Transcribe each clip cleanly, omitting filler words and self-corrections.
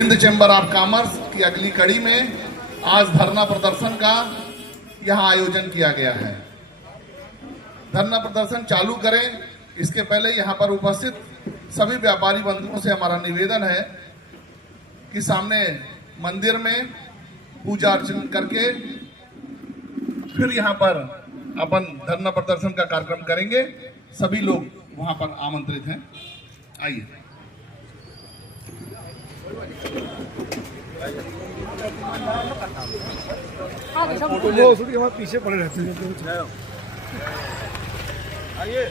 Hind chamber of commerce की अगली कड़ी में आज धरना प्रदर्शन का यहां आयोजन किया गया है। धरना प्रदर्शन चालू करें इसके पहले यहां पर उपस्थित सभी व्यापारी बंधुओं से हमारा निवेदन है कि सामने मंदिर में पूजा अर्चना करके फिर यहां पर अपन धरना प्रदर्शन का कार्यक्रम करेंगे। सभी लोग वहां पर आमंत्रित हैं। आइए। फोटो शूट के बाद पीछे पड़े रहते हैं। आइए।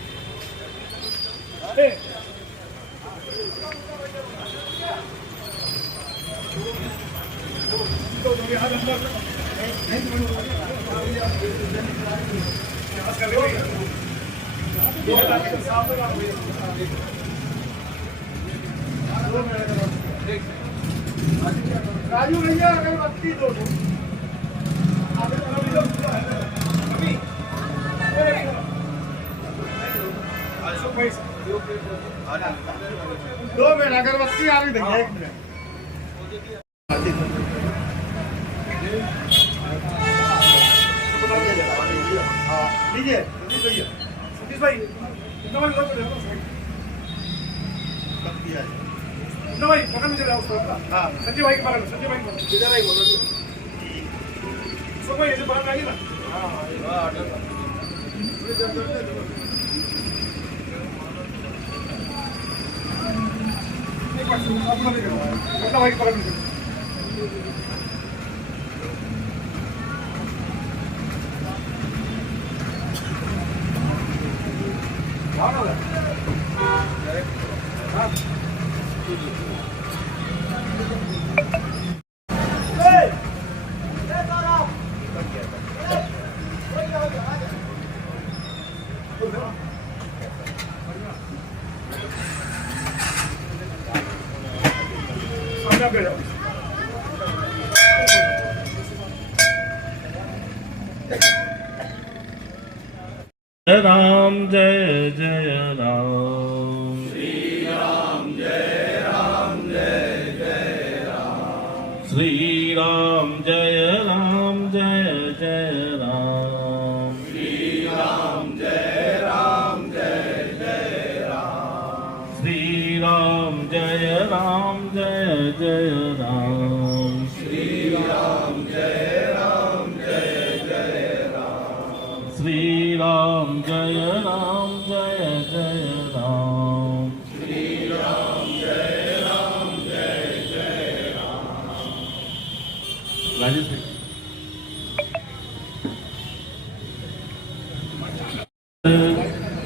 राजू भैया अगरबत्ती दो मिनट अगरबत्ती आ रही भैया, 1 मिनट लीजिए। सतीश भाई कितना भाई पकड़ लीजिए। हाँ संजय भाई के बारे में, संजय भाई किधर आई बोलो भाई, ऐसे बाहर आइए ना। भाई पकड़ लीजिए। राम जय जय राम, श्री राम जय राम जय जय राम, श्री राम जय राम जय जय राम, श्री राम जय राम जय जय राम, श्री राम जय राम जय जय राम, श्री राम जय राम जय जय राम, श्री राम जय राम जय जय राम, श्री राम जय राम जय जय राम। राजेश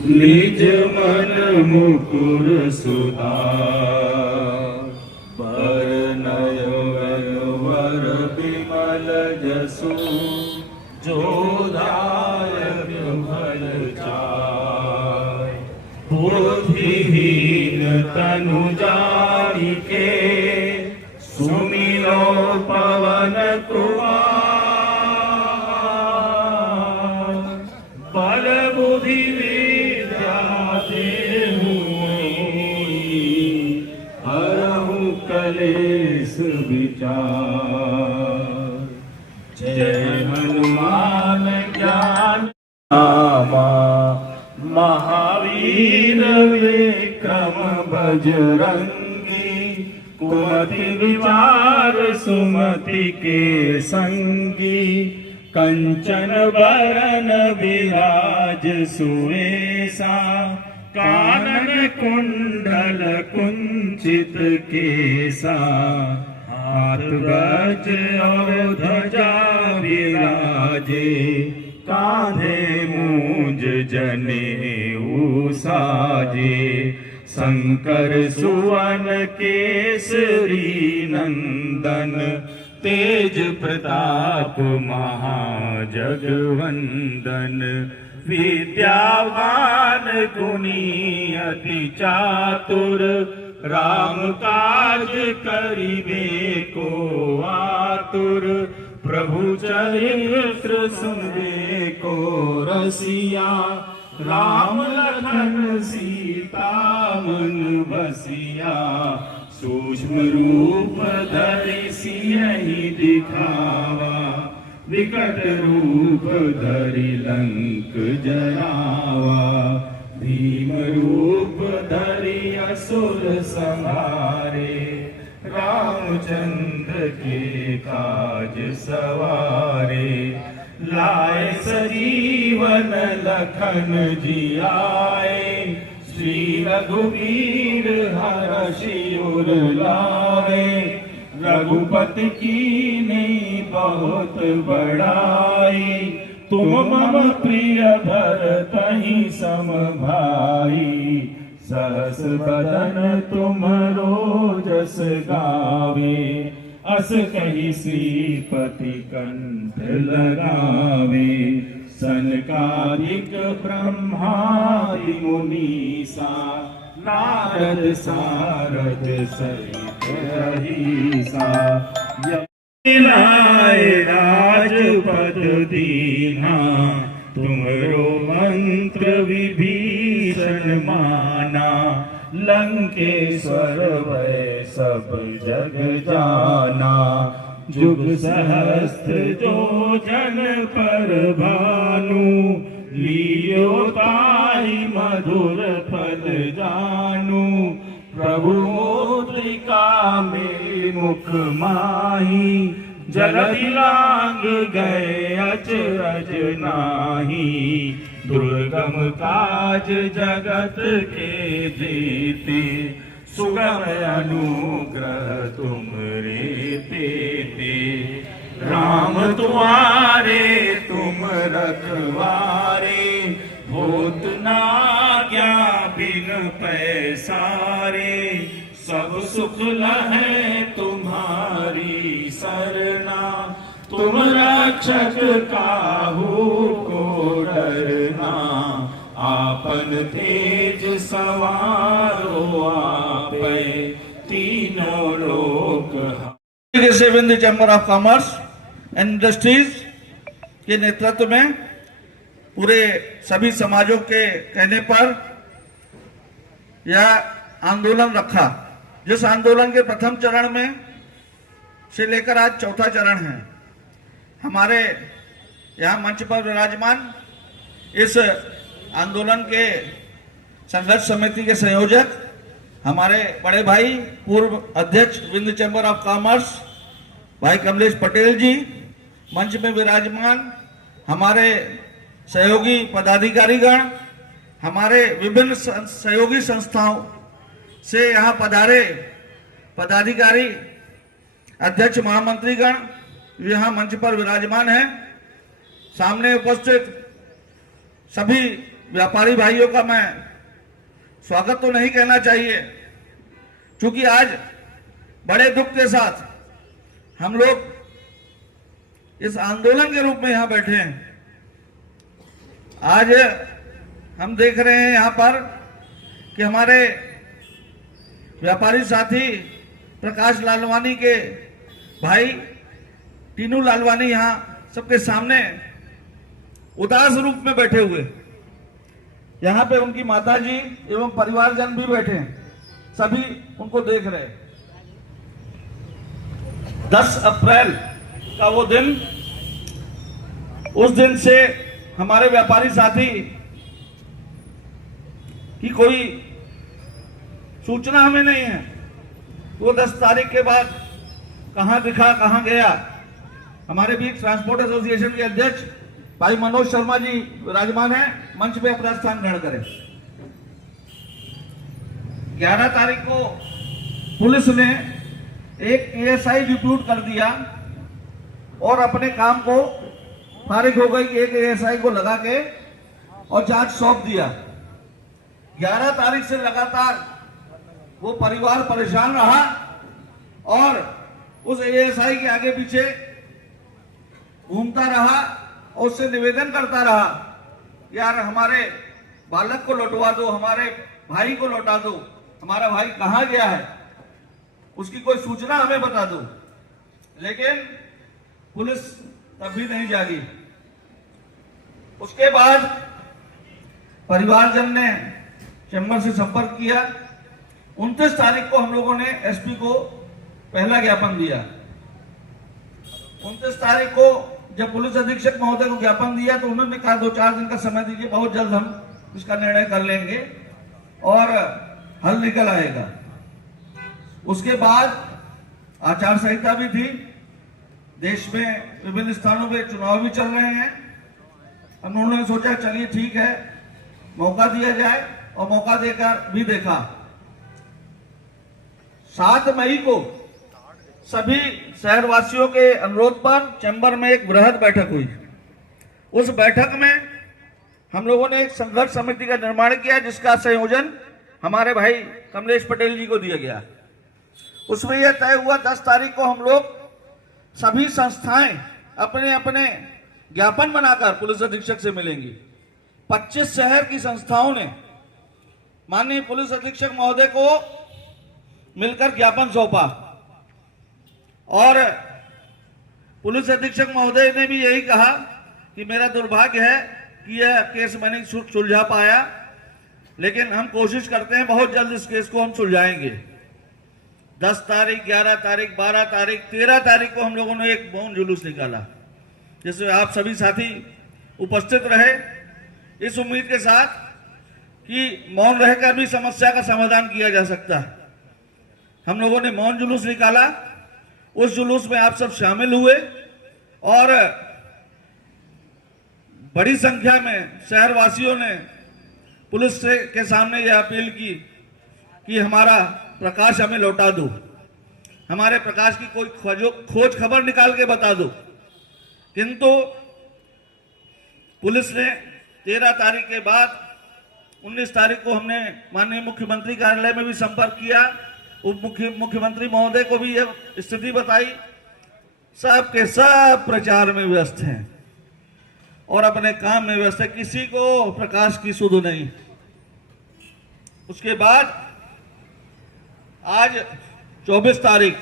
निज मन मुकुर सुधार, बरनय वर विमल जसु, जो दायक भल चाय, बुद्धिहीन तनु जानिके, सुमिरो पवन कुमार, बल बुद्धि विद्या देहु मोहि, हरहु कलेश विचार। जय हनुमान ज्ञान नामा, महावीर विक्रम बजरंगी, कुमति विचार सुमति के संगी, कंचन बरन विराज सुवेशा, कानन कुंडल कुंचित केसा, हाथ गज और ध्वजा विराजे, कांधे मूंज जनेऊ साजे, शंकर सुवन केसरी नंदन, तेज प्रताप महाजगवंदन, विद्यावान गुणी अति चातुर, राम काज करिबे को आतुर, प्रभु चरित्र सुनबे को रसिया, राम लखन सीता मन बसिया, सूक्ष्म रूप धरि सियहि दिखावा, विकट रूप धरि लंक जरावा। भीम रूप धरि असुर संहारे, रामचंद्र के काज सवारे। लाए सजीवन लखन जियाए, श्री रघुवीर हरषि उर लाए। रघुपति कीन्ही बहुत बड़ाई, तुम मम प्रिय भरतहि सम भाई। सहस बदन तुमरो जस गावे, अस कहि श्रीपति कंठ लगावे। सनकादिक ब्रह्मादि मुनीसा, नारद सारद सहित रहीसा। लाए राजपद दीना, तुमरो मंत्र विभीषण माना। लंकेश्वर भय सब जग जाना, जुग सहस्त्र जो जन पर भानु। लियो ताहि मधुर फल जानु, प्रभु मुद्रिका मेरि मुख माही। जलधि लांग गए अचरज नाही, दुर्गम काज जगत के जेते। सुगम अनुग्रह तुमरे तेते, राम तुम्हारे तुम रखवारे। होत ना क्या बिन पैसारे, सब सुख लहै तुम्हारी सरना। तुम रक्षक काहू को डरना, आपन तेज सवारो आपै। तीनों लोक से Vindhya chamber of commerce and industries के नेतृत्व में पूरे सभी समाजों के कहने पर यह आंदोलन रखा, जिस आंदोलन के प्रथम चरण में से लेकर आज चौथा चरण है। हमारे यहाँ मंच पर विराजमान इस आंदोलन के संघर्ष समिति के संयोजक हमारे बड़े भाई पूर्व अध्यक्ष विंध्य चैम्बर ऑफ कॉमर्स भाई कमलेश पटेल जी, मंच में विराजमान हमारे सहयोगी पदाधिकारीगण, हमारे विभिन्न सहयोगी संस्थाओं से यहाँ पधारे पदाधिकारी, अध्यक्ष, महामंत्रीगण यहाँ मंच पर विराजमान हैं। सामने उपस्थित सभी व्यापारी भाइयों का मैं स्वागत तो नहीं कहना चाहिए, क्योंकि आज बड़े दुख के साथ हम लोग इस आंदोलन के रूप में यहाँ बैठे हैं। आज हम देख रहे हैं यहाँ पर कि हमारे व्यापारी साथी प्रकाश लालवानी के भाई टीनू लालवानी यहाँ सबके सामने उदास रूप में बैठे हुए, यहाँ पे उनकी माताजी एवं परिवारजन भी बैठे हैं, सभी उनको देख रहे। 10 अप्रैल का वो दिन, उस दिन से हमारे व्यापारी साथी की कोई सूचना हमें नहीं है। वो 10 तारीख के बाद कहां दिखा, कहां गया। हमारे बीच ट्रांसपोर्ट एसोसिएशन के अध्यक्ष भाई मनोज शर्मा जी विराजमान हैं, मंच पे अपना स्थान ग्रहण करें। 11 तारीख को पुलिस ने एक एएसआई डिप्यूट कर दिया और अपने काम को फारिग हो गई। एक एएसआई को लगा के और जांच सौंप दिया। 11 तारीख से लगातार वो परिवार परेशान रहा और उस एएसआई के आगे पीछे घूमता रहा और उससे निवेदन करता रहा, यार हमारे बालक को लौटवा दो, हमारे भाई को लौटा दो, हमारा भाई कहां गया है, उसकी कोई सूचना हमें बता दो। लेकिन पुलिस तब भी नहीं जागी। उसके बाद परिवारजन ने चैम्बर से संपर्क किया 29 तारीख को हम लोगों ने एसपी को पहला ज्ञापन दिया। 29 तारीख को जब पुलिस अधीक्षक महोदय को ज्ञापन दिया तो उन्होंने कहा 2-4 दिन का समय दीजिए, बहुत जल्द हम इसका निर्णय कर लेंगे और हल निकल आएगा। उसके बाद आचार संहिता भी थी, देश में विभिन्न स्थानों पे चुनाव भी चल रहे हैं। उन्होंने सोचा चलिए ठीक है, मौका दिया जाए, और मौका देकर भी देखा। 7 मई को सभी शहरवासियों के अनुरोध पर चैम्बर में एक बृहद बैठक हुई। उस बैठक में हम लोगों ने एक संघर्ष समिति का निर्माण किया, जिसका संयोजन हमारे भाई कमलेश पटेल जी को दिया गया। उसमें यह तय हुआ 10 तारीख को हम लोग सभी संस्थाएं अपने अपने ज्ञापन बनाकर पुलिस अधीक्षक से मिलेंगी। 25 शहर की संस्थाओं ने माननीय पुलिस अधीक्षक महोदय को मिलकर ज्ञापन सौंपा और पुलिस अधीक्षक महोदय ने भी यही कहा कि मेरा दुर्भाग्य है कि यह केस मैं नहीं सुलझा पाया, लेकिन हम कोशिश करते हैं बहुत जल्द इस केस को हम सुलझाएंगे। 10 तारीख, 11 तारीख, 12 तारीख, 13 तारीख को हम लोगों ने एक मौन जुलूस निकाला, जिसमें आप सभी साथी उपस्थित रहे, इस उम्मीद के साथ कि मौन रहकर भी समस्या का समाधान किया जा सकता है। हम लोगों ने मौन जुलूस निकाला, उस जुलूस में आप सब शामिल हुए और बड़ी संख्या में शहरवासियों ने पुलिस के सामने यह अपील की कि हमारा प्रकाश हमें लौटा दो, हमारे प्रकाश की कोई खोज खबर निकाल के बता दो। किंतु पुलिस ने 13 तारीख के बाद 19 तारीख को हमने माननीय मुख्यमंत्री कार्यालय में भी संपर्क किया, उप मुख्यमंत्री महोदय को भी यह स्थिति बताई। सब के सब प्रचार में व्यस्त हैं और अपने काम में व्यस्त है, किसी को प्रकाश की सुध नहीं। उसके बाद आज 24 तारीख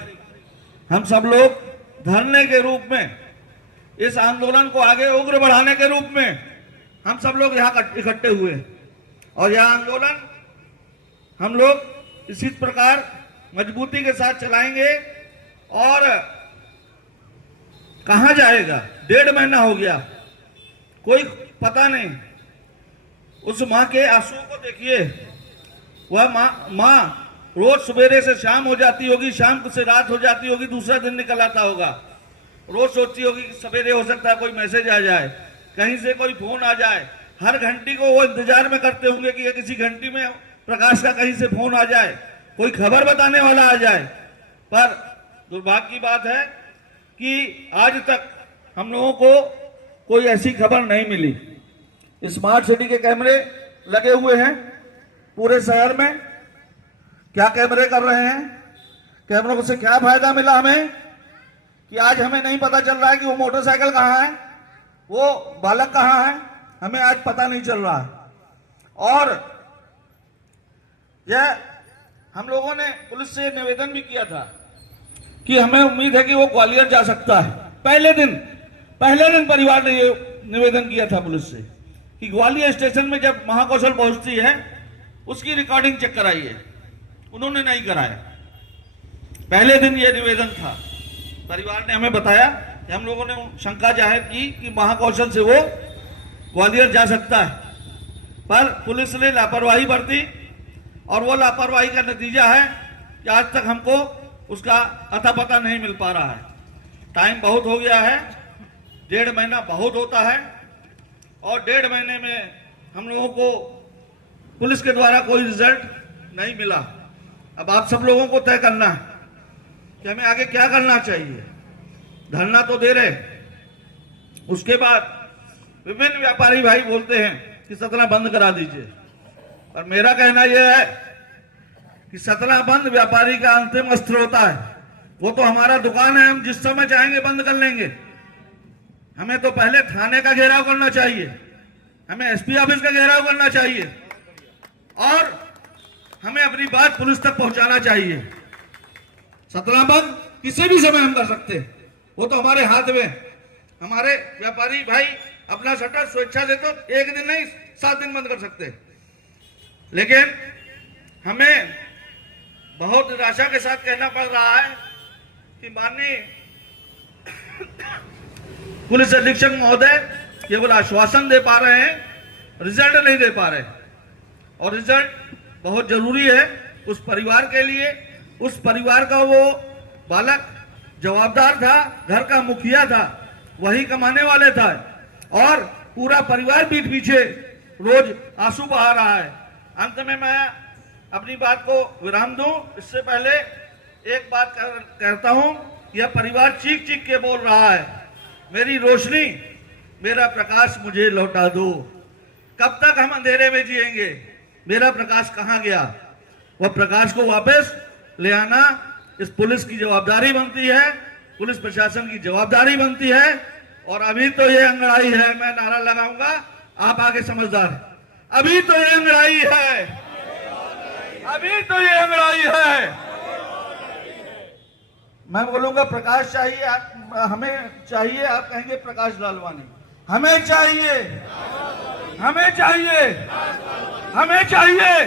हम सब लोग धरने के रूप में, इस आंदोलन को आगे उग्र बढ़ाने के रूप में हम सब लोग यहाँ इकट्ठे हुए और यह आंदोलन हम लोग इसी प्रकार मजबूती के साथ चलाएंगे। और कहां जाएगा, 1.5 महीना हो गया, कोई पता नहीं। उस मां के आंसू को देखिए, वह मां रोज सवेरे से शाम हो जाती होगी, शाम से रात हो जाती होगी, दूसरा दिन निकल आता होगा। रोज सोचती होगी कि सवेरे हो सकता है कोई मैसेज आ जाए, कहीं से कोई फोन आ जाए। हर घंटी को वो इंतजार में करते होंगे कि किसी घंटी में प्रकाश का कहीं से फोन आ जाए, कोई खबर बताने वाला आ जाए। पर दुर्भाग्य की बात है कि आज तक हम लोगों को कोई ऐसी खबर नहीं मिली। स्मार्ट सिटी के कैमरे लगे हुए हैं पूरे शहर में। क्या कैमरे कर रहे हैं, कैमरों से क्या फायदा मिला हमें कि आज हमें नहीं पता चल रहा है कि वो मोटरसाइकिल कहाँ है, वो बालक कहाँ है, हमें आज पता नहीं चल रहा है। और यह हम लोगों ने पुलिस से निवेदन भी किया था कि हमें उम्मीद है कि वो ग्वालियर जा सकता है। पहले दिन परिवार ने ये निवेदन किया था पुलिस से कि ग्वालियर स्टेशन में जब महाकौशल पहुंचती है उसकी रिकॉर्डिंग चेक कराइए। उन्होंने नहीं कराया, पहले दिन ये निवेदन था। परिवार ने हमें बताया कि हम लोगों ने शंका जाहिर की कि महाकौशल से वो ग्वालियर जा सकता है, पर पुलिस ने लापरवाही बरती और वो लापरवाही का नतीजा है कि आज तक हमको उसका अता पता नहीं मिल पा रहा है। टाइम बहुत हो गया है, 1.5 महीना बहुत होता है और 1.5 महीने में हम लोगों को पुलिस के द्वारा कोई रिजल्ट नहीं मिला। अब आप सब लोगों को तय करना है कि हमें आगे क्या करना चाहिए। धरना तो दे रहे, उसके बाद विभिन्न व्यापारी भाई बोलते हैं कि सतना बंद करा दीजिए, पर मेरा कहना यह है कि सतना बंद व्यापारी का अंतिम अस्त्र होता है। वो तो हमारा दुकान है, हम जिस समय चाहेंगे बंद कर लेंगे। हमें तो पहले थाने का घेराव करना चाहिए, हमें एसपी ऑफिस का घेराव करना चाहिए और हमें अपनी बात पुलिस तक पहुंचाना चाहिए। सतना बंद किसी भी समय हम कर सकते, वो तो हमारे हाथ में। हमारे व्यापारी भाई अपना शटर स्वेच्छा से तो 1 दिन नहीं 7 दिन बंद कर सकते, लेकिन हमें बहुत निराशा के साथ कहना पड़ रहा है कि माननीय पुलिस अधीक्षक महोदय केवल आश्वासन दे पा रहे हैं, रिजल्ट नहीं दे पा रहे। और रिजल्ट बहुत जरूरी है उस परिवार के लिए। उस परिवार का वो बालक जवाबदार था, घर का मुखिया था, वही कमाने वाले था और पूरा परिवार पीठ पीछे रोज आंसू बहा रहा है। अंत में मैं अपनी बात को विराम दूं, इससे पहले एक बात कहता हूं, यह परिवार चीख चीख के बोल रहा है, मेरी रोशनी, मेरा प्रकाश मुझे लौटा दो। कब तक हम अंधेरे में जिएंगे? मेरा प्रकाश कहां गया? वह प्रकाश को वापस ले आना इस पुलिस की जवाबदारी बनती है, पुलिस प्रशासन की जवाबदारी बनती है। और अभी तो ये अंगड़ाई है, मैं नारा लगाऊंगा, आप आगे समझदार हैं। अभी तो ये अंगड़ाई है, अभी तो ये अंगड़ाई है। मैं बोलूंगा प्रकाश चाहिए, हमें चाहिए, आप कहेंगे प्रकाश लालवानी। हमें चाहिए, हमें चाहिए, हमें चाहिए,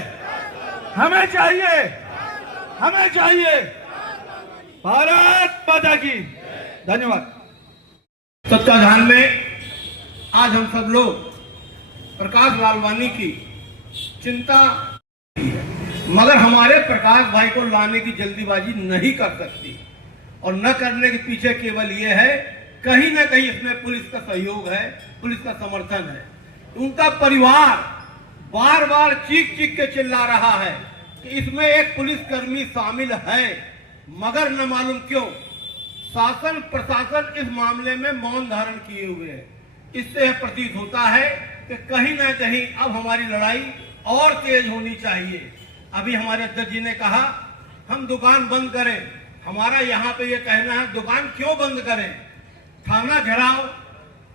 हमें चाहिए, हमें चाहिए। भारत माता की धन्यवाद। सत्ताधार में आज हम सब लोग प्रकाश लालवानी की चिंता की है, मगर हमारे प्रकाश भाई को लाने की जल्दीबाजी नहीं कर सकती। और न करने के पीछे केवल ये है, कहीं ना कहीं इसमें पुलिस का सहयोग है, पुलिस का समर्थन है। उनका परिवार बार बार चीख चीख के चिल्ला रहा है कि इसमें एक पुलिसकर्मी शामिल है, मगर न मालूम क्यों शासन प्रशासन इस मामले में मौन धारण किए हुए है। इससे यह प्रतीत होता है कि कहीं ना कहीं अब हमारी लड़ाई और तेज होनी चाहिए। अभी हमारे अध्यक्ष जी ने कहा हम दुकान बंद करें, हमारा यहाँ पे ये कहना है दुकान क्यों बंद करें? थाना घेराव,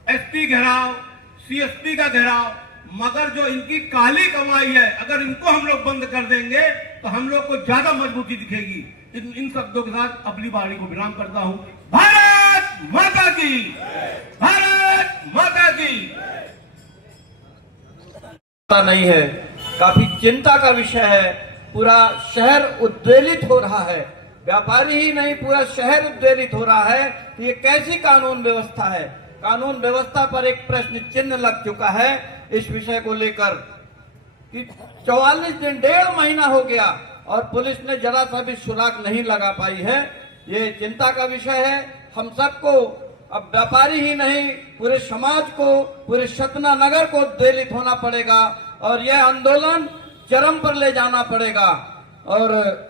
एसपी घेराव, सीएसपी का घेराव, मगर जो इनकी काली कमाई है अगर इनको हम लोग बंद कर देंगे तो हम लोग को ज्यादा मजबूती दिखेगी। इन शब्दों के साथ अपनी बाणी को विराम करता हूं। भारत माता की, भारत माता की। नहीं है, काफी चिंता का विषय है। पूरा शहर उद्वेलित हो रहा है, व्यापारी ही नहीं पूरा शहर उद्वेलित हो रहा है। तो ये कैसी कानून व्यवस्था है? कानून व्यवस्था पर एक प्रश्न चिन्ह लग चुका है इस विषय को लेकर कि 44 दिन, 1.5 महीना हो गया और पुलिस ने जरा सा भी सुराग नहीं लगा पाई है। ये चिंता का विषय है। हम सबको, अब व्यापारी ही नहीं पूरे समाज को, पूरे सतना नगर को उद्वेलित होना पड़ेगा और यह आंदोलन चरम पर ले जाना पड़ेगा। और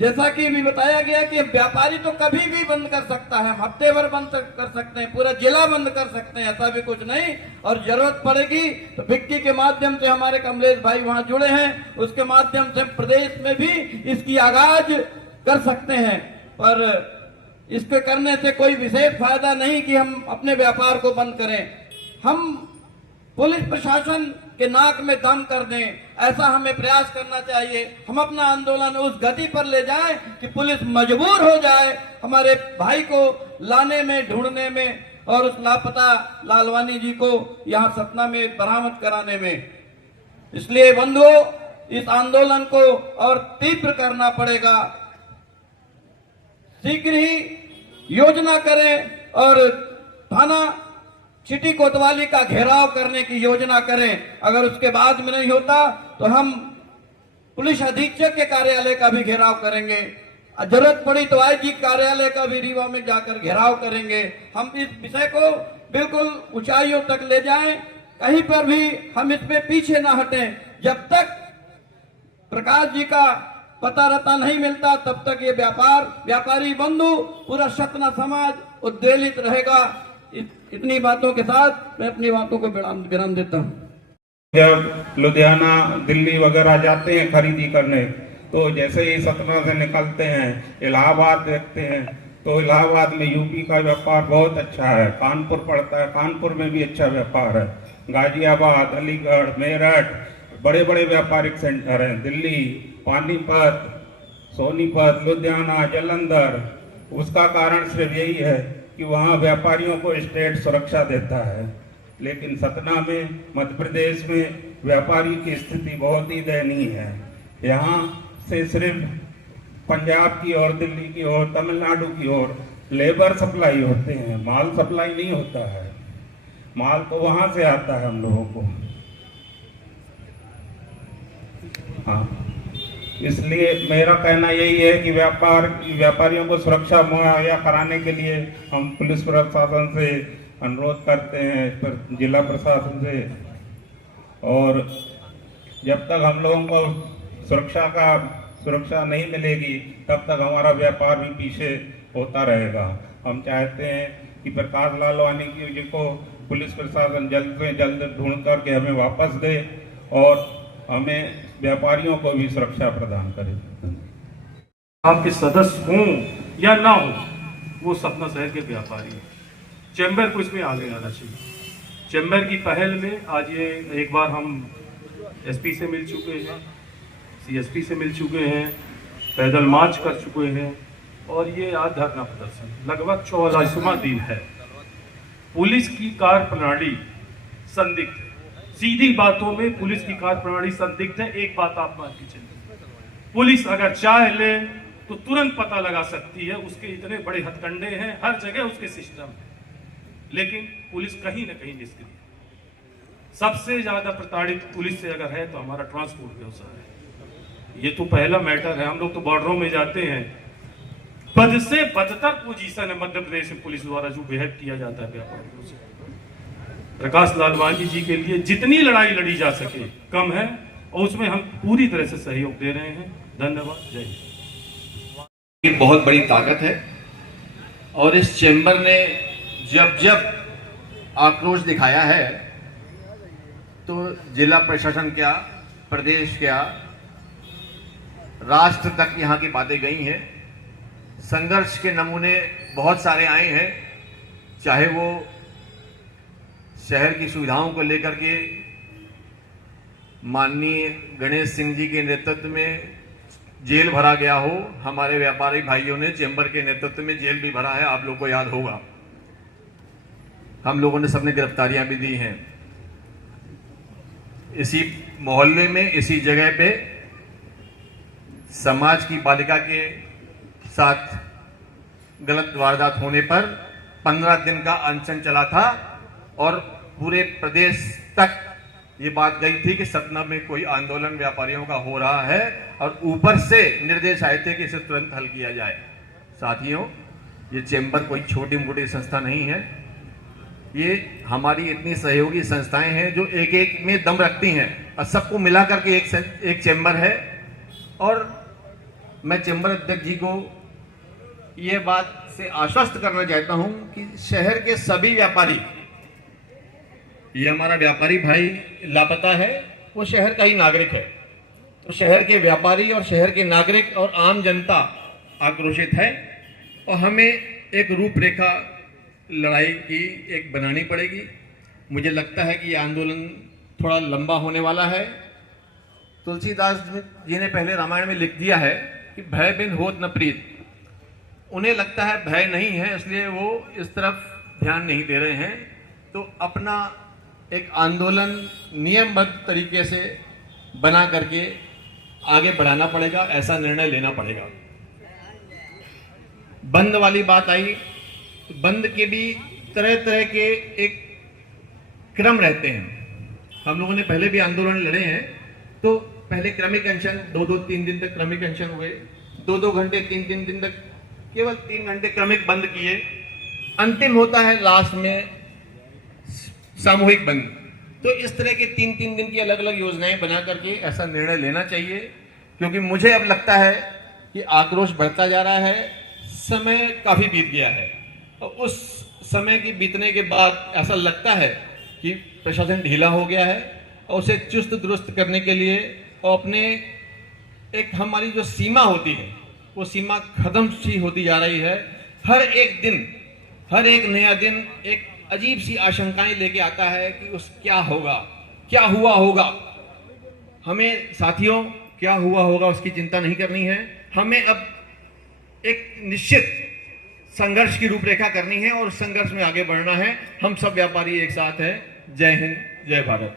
जैसा कि भी बताया गया कि व्यापारी तो कभी भी बंद कर सकता है, हफ्ते भर बंद कर सकते हैं, पूरा जिला बंद कर सकते हैं, ऐसा भी कुछ नहीं। और जरूरत पड़ेगी तो फिक्की के माध्यम से हमारे कमलेश भाई वहां जुड़े हैं, उसके माध्यम से प्रदेश में भी इसकी आगाज कर सकते हैं। पर इसके करने से कोई विशेष फायदा नहीं कि हम अपने व्यापार को बंद करें। हम पुलिस प्रशासन के नाक में दम कर दें, ऐसा हमें प्रयास करना चाहिए। हम अपना आंदोलन उस गति पर ले जाएं कि पुलिस मजबूर हो जाए हमारे भाई को लाने में, ढूंढने में और उस लापता लालवानी जी को यहां सतना में बरामद कराने में। इसलिए बंधुओं, इस आंदोलन को और तीव्र करना पड़ेगा। शीघ्र ही योजना करें और थाना सिटी कोतवाली का घेराव करने की योजना करें। अगर उसके बाद में नहीं होता तो हम पुलिस अधीक्षक के कार्यालय का भी घेराव करेंगे। जरूरत पड़ी तो आईजी कार्यालय का भी रीवा में जाकर घेराव करेंगे। हम इस विषय को बिल्कुल ऊंचाइयों तक ले जाएं, कहीं पर भी हम इसमें पीछे ना हटें। जब तक प्रकाश जी का पता रता नहीं मिलता तब तक ये व्यापारी बंधु, पूरा सतना समाज उद्वेलित रहेगा। इतनी बातों के साथ मैं अपनी बातों को विराम देता हूँ। जब लुधियाना, दिल्ली वगैरह जाते हैं खरीदी करने, तो जैसे ही सतना से निकलते हैं इलाहाबाद देखते हैं तो इलाहाबाद में यूपी का व्यापार बहुत अच्छा है। कानपुर पड़ता है, कानपुर में भी अच्छा व्यापार है। गाजियाबाद, अलीगढ़, मेरठ बड़े बड़े व्यापारिक सेंटर हैं। दिल्ली, पानीपत, सोनीपत, लुधियाना, जालंधर। उसका कारण सिर्फ यही है कि वहाँ व्यापारियों को स्टेट सुरक्षा देता है। लेकिन सतना में, मध्य प्रदेश में व्यापारी की स्थिति बहुत ही दयनीय है। यहाँ से सिर्फ पंजाब की ओर, दिल्ली की ओर, तमिलनाडु की ओर लेबर सप्लाई होते हैं, माल सप्लाई नहीं होता है। माल तो वहां से आता है हम लोगों को। हाँ, इसलिए मेरा कहना यही है कि व्यापारियों को सुरक्षा मुहैया कराने के लिए हम पुलिस प्रशासन से अनुरोध करते हैं, जिला प्रशासन से, और जब तक हम लोगों को सुरक्षा नहीं मिलेगी तब तक हमारा व्यापार भी पीछे होता रहेगा। हम चाहते हैं कि प्रकाश लाल वानी जी को पुलिस प्रशासन जल्द से जल्द ढूंढ करके हमें वापस दे और हमें व्यापारियों को भी सुरक्षा प्रदान करे। आपके सदस्य हों या ना हो, वो सपना शहर के व्यापारी हैं। चैम्बर को इसमें आगे आना चाहिए। चैम्बर की पहल में आज ये एक बार हम एसपी से मिल चुके हैं, सीएसपी से मिल चुके हैं, पैदल मार्च कर चुके हैं, और ये आज धरना प्रदर्शन लगभग 14वां दिन है। पुलिस की कार्यप्रणाली संदिग्ध, सीधी बातों में पुलिस की कार्यप्रणाली संदिग्ध है। एक बात आप मान के चलिए, पुलिस अगर चाह ले तो तुरंत पता लगा सकती है, उसके इतने बड़े हथकंडे हैं, हर जगह उसके सिस्टम है, लेकिन पुलिस कहीं ना कहीं निष्क्रिय। सबसे ज्यादा प्रताड़ित पुलिस से अगर है तो हमारा ट्रांसपोर्ट व्यवसाय है। ये तो पहला मैटर है। हम लोग तो बॉर्डरों में जाते हैं, पद से बदतर पोजीशन है मध्य प्रदेश में पुलिस द्वारा जो बिहेव किया जाता है व्यापारियों से। प्रकाश लालवानी जी के लिए जितनी लड़ाई लड़ी जा सके कम है, और उसमें हम पूरी तरह से सहयोग दे रहे हैं। धन्यवाद। जय हिंद। बहुत बड़ी ताकत है, और इस चैम्बर ने जब जब आक्रोश दिखाया है तो जिला प्रशासन क्या, प्रदेश क्या, राष्ट्र तक यहाँ की बातें गई हैं। संघर्ष के नमूने बहुत सारे आए हैं, चाहे वो शहर की सुविधाओं को लेकर के माननीय गणेश सिंह जी के नेतृत्व में जेल भरा गया हो, हमारे व्यापारी भाइयों ने चैम्बर के नेतृत्व में जेल भी भरा है, आप लोग को याद होगा। हम लोगों ने सबने गिरफ्तारियां भी दी हैं। इसी मोहल्ले में, इसी जगह पे समाज की बालिका के साथ गलत वारदात होने पर 15 दिन का अनशन चला था, और पूरे प्रदेश तक ये बात गई थी कि सतना में कोई आंदोलन व्यापारियों का हो रहा है, और ऊपर से निर्देश आए थे कि इसे तुरंत हल किया जाए। साथियों, ये चैम्बर कोई छोटी मोटी संस्था नहीं है, ये हमारी इतनी सहयोगी संस्थाएं हैं जो एक एक में दम रखती हैं, और सबको मिला करके एक चैम्बर है। और मैं चैम्बर अध्यक्ष जी को ये बात से आश्वस्त करना चाहता हूं कि शहर के सभी व्यापारी, ये हमारा व्यापारी भाई लापता है, वो शहर का ही नागरिक है, तो शहर के व्यापारी और शहर के नागरिक और आम जनता आक्रोशित है, और हमें एक रूपरेखा लड़ाई की एक बनानी पड़ेगी। मुझे लगता है कि ये आंदोलन थोड़ा लंबा होने वाला है। तुलसीदास जी ने पहले रामायण में लिख दिया है कि भय बिन होत न प्रीत। उन्हें लगता है भय नहीं है, इसलिए वो इस तरफ ध्यान नहीं दे रहे हैं। तो अपना एक आंदोलन नियमबद्ध तरीके से बना करके आगे बढ़ाना पड़ेगा, ऐसा निर्णय लेना पड़ेगा। बंद वाली बात आई, तो बंद के भी तरह तरह के एक क्रम रहते हैं। हम लोगों ने पहले भी आंदोलन लड़े हैं, तो पहले क्रमिक अनशन 2-2, 3 दिन तक क्रमिक अनशन हुए, 2-2 घंटे, 3-3 दिन तक केवल 3 घंटे क्रमिक बंद किए, अंतिम होता है लास्ट में सामूहिक बंद। तो इस तरह के 3-3 दिन की अलग अलग योजनाएं बना करके ऐसा निर्णय लेना चाहिए, क्योंकि मुझे अब लगता है कि आक्रोश बढ़ता जा रहा है, समय काफी बीत गया है, और उस समय के बीतने के बाद ऐसा लगता है कि प्रशासन ढीला हो गया है, और उसे चुस्त दुरुस्त करने के लिए और अपने एक हमारी जो सीमा होती है वो सीमा खत्म सी होती जा रही है। हर एक दिन, हर एक नया दिन एक अजीब सी आशंकाएं लेके आता है कि उस क्या होगा, क्या हुआ होगा। हमें साथियों क्या हुआ होगा उसकी चिंता नहीं करनी है, हमें अब एक निश्चित संघर्ष की रूपरेखा करनी है और संघर्ष में आगे बढ़ना है। हम सब व्यापारी एक साथ हैं। जय हिंद, जय भारत।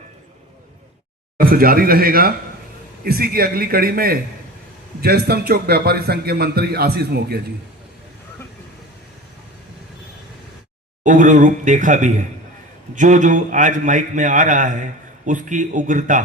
जारी रहेगा। इसी की अगली कड़ी में जयस्तंभ चौक व्यापारी संघ के मंत्री आशीष मोकिया जी। उग्र रूप देखा भी है। जो जो आज माइक में आ रहा है उसकी उग्रता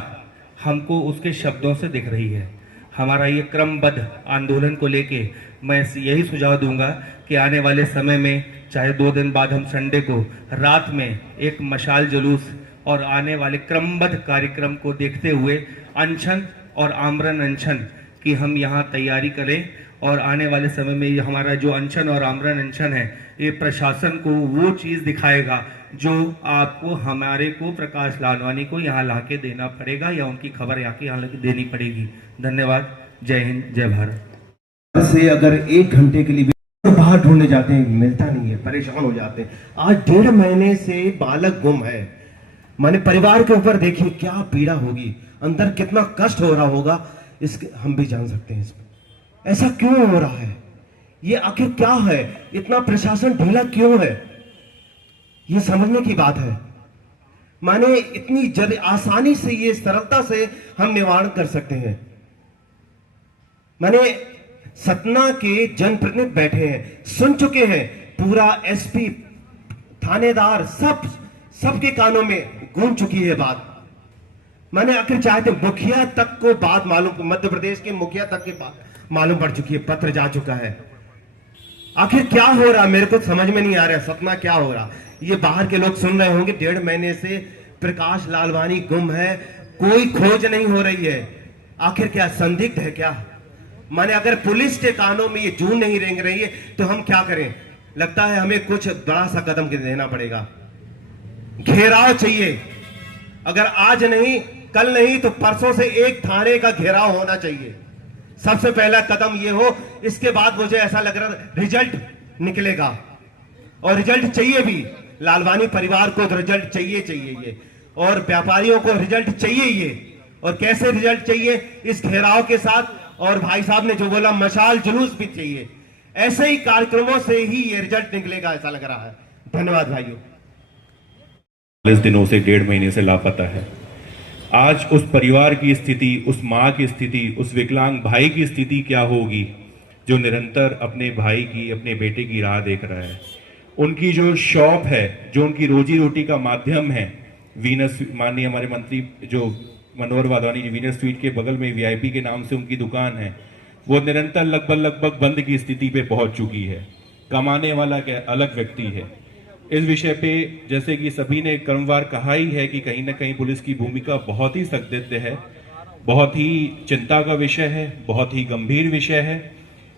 हमको उसके शब्दों से दिख रही है। हमारा ये क्रमबद्ध आंदोलन को लेके मैं यही सुझाव दूंगा कि आने वाले समय में चाहे 2 दिन बाद हम संडे को रात में एक मशाल जुलूस और आने वाले क्रमबद्ध कार्यक्रम को देखते हुए अनशन और आमरण अनशन की हम यहाँ तैयारी करें। और आने वाले समय में ये हमारा जो अनशन और आमरण अनशन है ये प्रशासन को वो चीज़ दिखाएगा जो आपको हमारे को प्रकाश लालवानी को यहाँ लाके देना पड़ेगा या उनकी खबर यहाँ की यहाँ देनी पड़ेगी। धन्यवाद। जय हिंद, जय भारत। से अगर 1 घंटे के लिए भी बाहर ढूंढने जाते हैं मिलता नहीं है, परेशान हो जाते हैं। आज 1.5 महीने से बालक गुम है। माने परिवार के ऊपर देखिए क्या पीड़ा होगी, अंदर कितना कष्ट हो रहा होगा, इसके हम भी जान सकते हैं। इसमें ऐसा क्यों हो रहा है, ये आखिर क्या है, इतना प्रशासन ढीला क्यों है, ये समझने की बात है। माने इतनी आसानी से ये सरलता से हम निवारण कर सकते हैं। माने सतना के जनप्रतिनिधि बैठे हैं, सुन चुके हैं, पूरा एसपी थानेदार सबके कानों में गूंज चुकी है बात। मैंने आखिर चाहते मुखिया तक को बात मालूम, मध्य प्रदेश के मुखिया तक की बात मालूम पड़ चुकी है, पत्र जा चुका है। आखिर क्या हो रहा मेरे को समझ में नहीं आ रहा, सपना क्या हो रहा। ये बाहर के लोग सुन रहे होंगे 1.5 महीने से प्रकाश लालवानी गुम है, कोई खोज नहीं हो रही है। आखिर क्या संदिग्ध है क्या? माने अगर पुलिस के कानों में ये जून नहीं रेंग रही है तो हम क्या करें? लगता है हमें कुछ बड़ा सा कदम देना पड़ेगा। घेराव चाहिए, अगर आज नहीं कल नहीं तो परसों से एक थाने का घेराव होना चाहिए। सबसे पहला कदम ये हो, इसके बाद मुझे ऐसा लग रहा है रिजल्ट निकलेगा और रिजल्ट चाहिए भी। लालवानी परिवार को तो रिजल्ट चाहिए ये, और व्यापारियों को रिजल्ट चाहिए ये। और कैसे रिजल्ट चाहिए? इस घेराव के साथ, और भाई साहब ने जो बोला मशाल जुलूस भी चाहिए। ऐसे ही कार्यक्रमों से ही ये रिजल्ट निकलेगा ऐसा लग रहा है। धन्यवाद भाइयों। 40 दिनों से 1.5 महीने से लापता है। आज उस परिवार की स्थिति, उस माँ की स्थिति, उस विकलांग भाई की स्थिति क्या होगी जो निरंतर अपने भाई की, अपने बेटे की राह देख रहा है। उनकी जो शॉप है, जो उनकी रोजी रोटी का माध्यम है, वीनस, माननीय हमारे मंत्री जो मनोहर वाधवानी जी, वीनस स्वीट के बगल में वीआईपी के नाम से उनकी दुकान है, वो निरंतर लगभग बंद की स्थिति पे पहुंच चुकी है। कमाने वाला क्या अलग व्यक्ति है। इस विषय पे जैसे कि सभी ने क्रमवार कहा ही है कि कहीं ना कहीं पुलिस की भूमिका बहुत ही संदिग्ध है, बहुत ही चिंता का विषय है, बहुत ही गंभीर विषय है।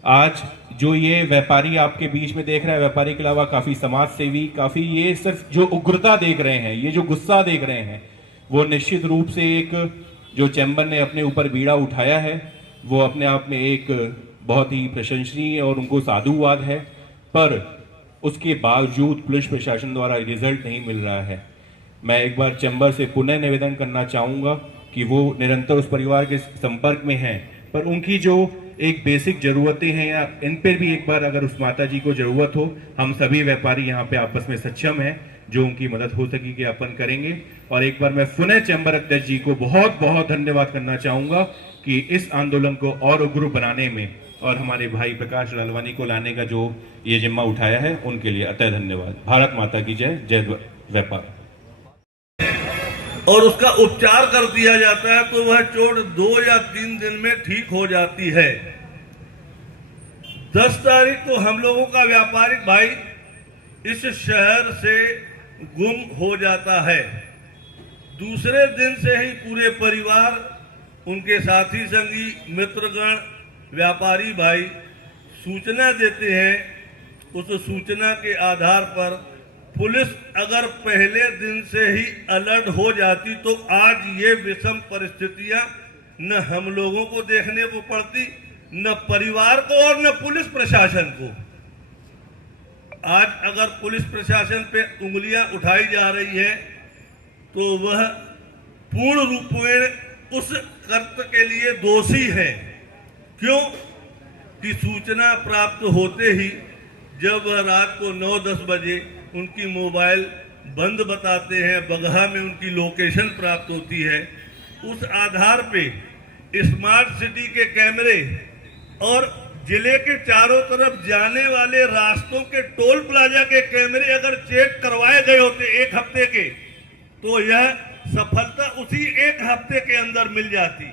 आज जो ये व्यापारी आपके बीच में देख रहा है, व्यापारी के अलावा काफी समाज सेवी, काफी ये सिर्फ जो उग्रता देख रहे हैं, ये जो गुस्सा देख रहे हैं, वो निश्चित रूप से एक जो चैम्बर ने अपने ऊपर बीड़ा उठाया है वो अपने आप में एक बहुत ही प्रशंसनीय और उनको साधुवाद है। पर उसके बावजूद पुलिस प्रशासन द्वारा रिजल्ट नहीं मिल रहा है। मैं एक बार चैम्बर से पुनः निवेदन करना चाहूँगा कि वो निरंतर उस परिवार के संपर्क में हैं, पर उनकी जो एक बेसिक ज़रूरतें हैं या इन पर भी एक बार अगर उस माता जी को ज़रूरत हो, हम सभी व्यापारी यहाँ पे आपस में सक्षम हैं, जो उनकी मदद हो सकेगी अपन करेंगे। और एक बार मैं पुनः चैम्बर अध्यक्ष जी को बहुत बहुत धन्यवाद करना चाहूँगा कि इस आंदोलन को और उग्र बनाने में और हमारे भाई प्रकाश लालवानी को लाने का जो ये जिम्मा उठाया है, उनके लिए अतः धन्यवाद। भारत माता की जय। जय व्यापार। और उसका उपचार कर दिया जाता है तो वह चोट 2 या 3 दिन में ठीक हो जाती है। 10 तारीख को हम लोगों का व्यापारिक भाई इस शहर से गुम हो जाता है। दूसरे दिन से ही पूरे परिवार, उनके साथी संगी, मित्रगण, व्यापारी भाई सूचना देते हैं। उस सूचना के आधार पर पुलिस अगर पहले दिन से ही अलर्ट हो जाती तो आज ये विषम परिस्थितियां न हम लोगों को देखने को पड़ती, न परिवार को और न पुलिस प्रशासन को। आज अगर पुलिस प्रशासन पे उंगलियां उठाई जा रही है तो वह पूर्ण रूप में उस कृत्य के लिए दोषी है। क्यों कि सूचना प्राप्त होते ही जब रात को 9-10 बजे उनकी मोबाइल बंद बताते हैं, बगहा में उनकी लोकेशन प्राप्त होती है। उस आधार पे स्मार्ट सिटी के कैमरे और जिले के चारों तरफ जाने वाले रास्तों के टोल प्लाजा के कैमरे अगर चेक करवाए गए होते 1 हफ्ते के, तो यह सफलता उसी 1 हफ्ते के अंदर मिल जाती।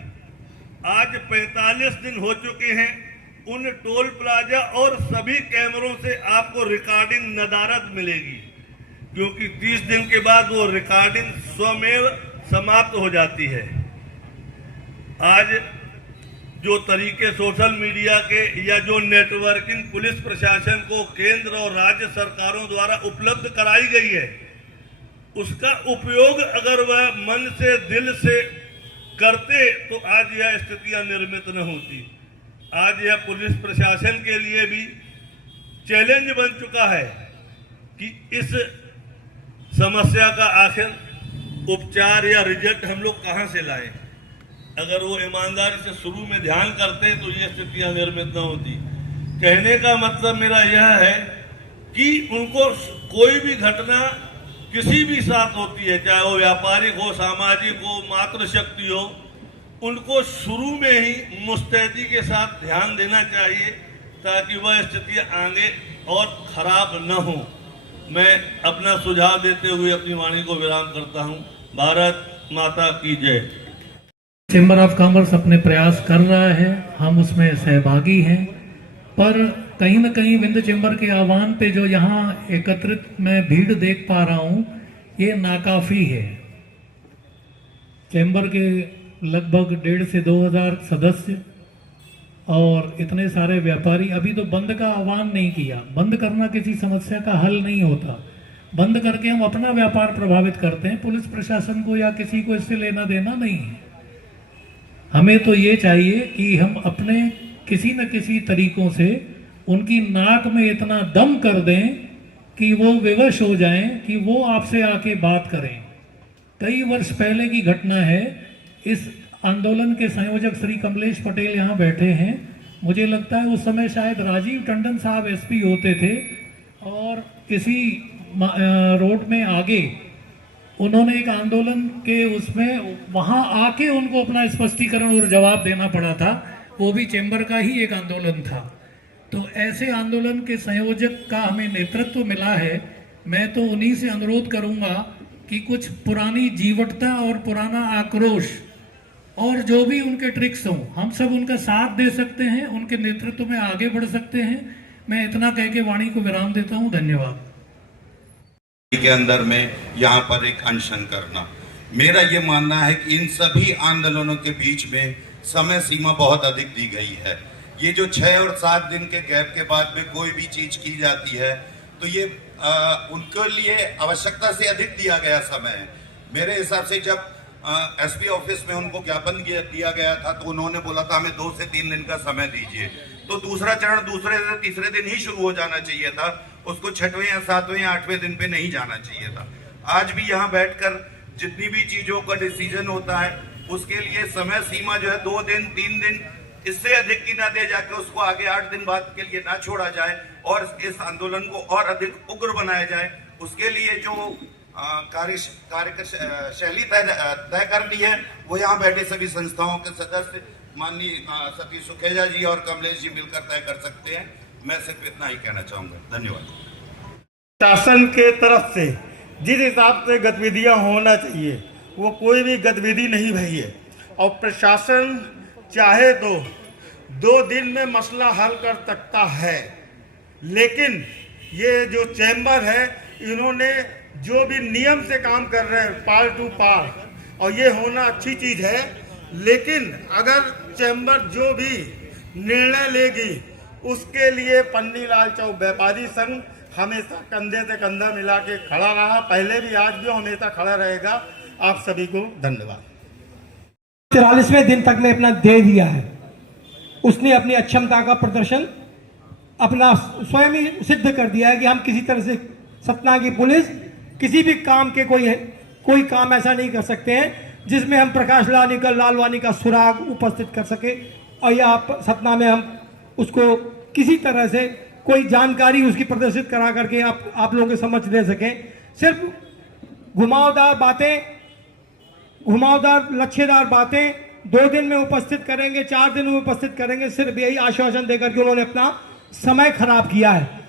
आज 45 दिन हो चुके हैं। उन टोल प्लाजा और सभी कैमरों से आपको रिकॉर्डिंग नदारद मिलेगी, क्योंकि 30 दिन के बाद वो रिकॉर्डिंग स्वमेव समाप्त हो जाती है। आज जो तरीके सोशल मीडिया के या जो नेटवर्किंग पुलिस प्रशासन को केंद्र और राज्य सरकारों द्वारा उपलब्ध कराई गई है, उसका उपयोग अगर वह मन से दिल से करते तो आज यह स्थितियां निर्मित न होती। आज यह पुलिस प्रशासन के लिए भी चैलेंज बन चुका है कि इस समस्या का आखिर उपचार या रिजल्ट हम लोग कहां से लाएं। अगर वो ईमानदारी से शुरू में ध्यान करते तो ये स्थितियां निर्मित न होती। कहने का मतलब मेरा यह है कि उनको कोई भी घटना किसी भी साथ होती है, चाहे वो व्यापारिक हो, सामाजिक हो, मातृशक्ति हो, उनको शुरू में ही मुस्तैदी के साथ ध्यान देना चाहिए ताकि वह स्थितियां आगे और खराब न हो। मैं अपना सुझाव देते हुए अपनी वाणी को विराम करता हूं। भारत माता की जय। चेंबर ऑफ कॉमर्स अपने प्रयास कर रहा है, हम उसमें सहभागी हैं, पर कहीं न कहीं विंध्य चेंबर के आह्वान पे जो यहाँ एकत्रित मैं भीड़ देख पा रहा हूँ, ये नाकाफी है। चेंबर के लगभग 1,500 से 2,000 सदस्य और इतने सारे व्यापारी, अभी तो बंद का आह्वान नहीं किया। बंद करना किसी समस्या का हल नहीं होता। बंद करके हम अपना व्यापार प्रभावित करते हैं, पुलिस प्रशासन को या किसी को इससे लेना देना नहीं है। हमें तो ये चाहिए कि हम अपने किसी न किसी तरीकों से उनकी नाक में इतना दम कर दें कि वो विवश हो जाएं कि वो आपसे आके बात करें। कई वर्ष पहले की घटना है। इस आंदोलन के संयोजक श्री कमलेश पटेल यहाँ बैठे हैं। मुझे लगता है उस समय शायद राजीव टंडन साहब एसपी होते थे और किसी रोड में आगे उन्होंने एक आंदोलन के उसमें वहाँ आके उनको अपना स्पष्टीकरण और जवाब देना पड़ा था। वो भी चेंबर का ही एक आंदोलन था। तो ऐसे आंदोलन के संयोजक का हमें नेतृत्व मिला है। मैं तो उन्हीं से अनुरोध करूंगा कि कुछ पुरानी जीवटता और पुराना आक्रोश और जो भी उनके ट्रिक्स हों, हम सब उनका साथ दे सकते हैं, उनके नेतृत्व में आगे बढ़ सकते हैं। मैं इतना कह के वाणी को विराम देता हूं। धन्यवाद। के अंदर में यहाँ पर एक अनशन करना, मेरा ये मानना है कि इन सभी आंदोलनों के बीच में समय सीमा बहुत अधिक दी गई है। ये जो 6 और 7 दिन के गैप के बाद में कोई भी चीज की जाती है तो ये उनके लिए आवश्यकता से अधिक दिया गया समय है। मेरे हिसाब से जब एसपी ऑफिस में उनको ज्ञापन दिया गया था तो उन्होंने बोला था हमें 2 से 3 दिन का समय दीजिए, तो दूसरा चरण दूसरे से तीसरे दिन ही शुरू हो जाना चाहिए था, उसको 6वें या 7वें या 8वें दिन पे नहीं जाना चाहिए था। आज भी यहाँ बैठकर जितनी भी चीजों का डिसीजन होता है उसके लिए समय सीमा जो है 2 दिन 3 दिन इससे अधिक की ना दे जाके उसको आगे 8 दिन बाद के लिए ना छोड़ा जाए और इस आंदोलन को और अधिक उग्र बनाया जाए। उसके लिए जो कार्य शैली तय कर दी है वो यहाँ बैठे सभी संस्थाओं के सदस्य माननीय सतीश सुखेजा जी और कमलेश जी मिलकर तय कर सकते हैं। मैं सिर्फ इतना ही कहना चाहूंगा। धन्यवाद। शासन के तरफ से जिस हिसाब से गतिविधियां होना चाहिए वो कोई भी गतिविधि नहीं भई है और प्रशासन चाहे तो 2 दिन में मसला हल कर सकता है, लेकिन ये जो चैम्बर है इन्होंने जो भी नियम से काम कर रहे हैं पार टू पार, और ये होना अच्छी चीज है। लेकिन अगर चैम्बर जो भी निर्णय लेगी उसके लिए पन्नीलाल चौक व्यापारी संघ हमेशा कंधे से कंधा मिला के खड़ा रहा, पहले भी आज भी हमेशा खड़ा रहेगा। आप सभी को धन्यवाद। 43वें दिन तक में अपना दे दिया है। उसने अपनी अक्षमता का प्रदर्शन अपना स्वयं ही सिद्ध कर दिया है कि हम किसी तरह से सतना की पुलिस किसी भी काम के कोई काम ऐसा नहीं कर सकते हैं जिसमें हम प्रकाश लालवानी का सुराग उपस्थित कर सके और यहाँ सतना में हम उसको किसी तरह से कोई जानकारी उसकी प्रदर्शित करा करके आप लोगों के समझ दे सकें। सिर्फ घुमावदार लच्छेदार बातें 2 दिन में उपस्थित करेंगे, 4 दिन में उपस्थित करेंगे, सिर्फ यही आश्वासन देकर के उन्होंने अपना समय खराब किया है।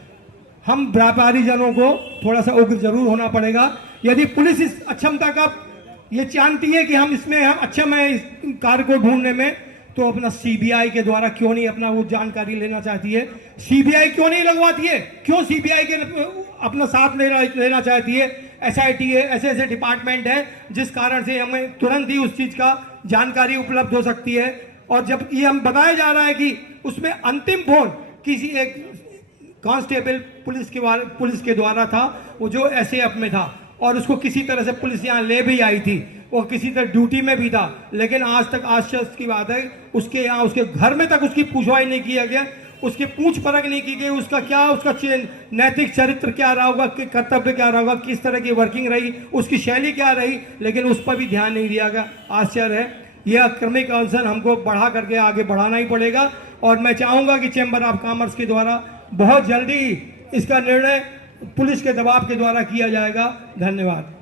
हम व्यापारी जनों को थोड़ा सा उग्र जरूर होना पड़ेगा। यदि पुलिस इस अक्षमता का ये जानती है कि हम अक्षम है इस कार्य को ढूंढने में, तो अपना सीबीआई के द्वारा क्यों नहीं अपना वो जानकारी लेना चाहती है? सीबीआई क्यों नहीं लगवाती है? क्यों सीबीआई के अपना साथ लेना चाहती है? एसआईटी है, ऐसे डिपार्टमेंट है जिस कारण से हमें तुरंत ही उस चीज का जानकारी उपलब्ध हो सकती है। और जब ये हम बताया जा रहा है कि उसमें अंतिम फोन किसी एक कांस्टेबल पुलिस के द्वारा था, वो जो एसएएफ में था, और उसको किसी तरह से पुलिस यहाँ ले भी आई थी, वो किसी तरह ड्यूटी में भी था, लेकिन आज तक आश्चर्य की बात है उसके यहाँ उसके घर में तक उसकी पूछवाई नहीं किया गया, उसकी पूछ परख नहीं की गई, उसका नैतिक चरित्र क्या रहा होगा, कर्तव्य क्या रहा होगा, किस तरह की वर्किंग रही, उसकी शैली क्या रही, लेकिन उस पर भी ध्यान नहीं दिया गया। आश्चर्य है। यह क्रमिक अनशन हमको बढ़ा करके आगे बढ़ाना ही पड़ेगा, और मैं चाहूंगा कि चैम्बर ऑफ कॉमर्स के द्वारा बहुत जल्दी इसका निर्णय पुलिस के दबाव के द्वारा किया जाएगा। धन्यवाद।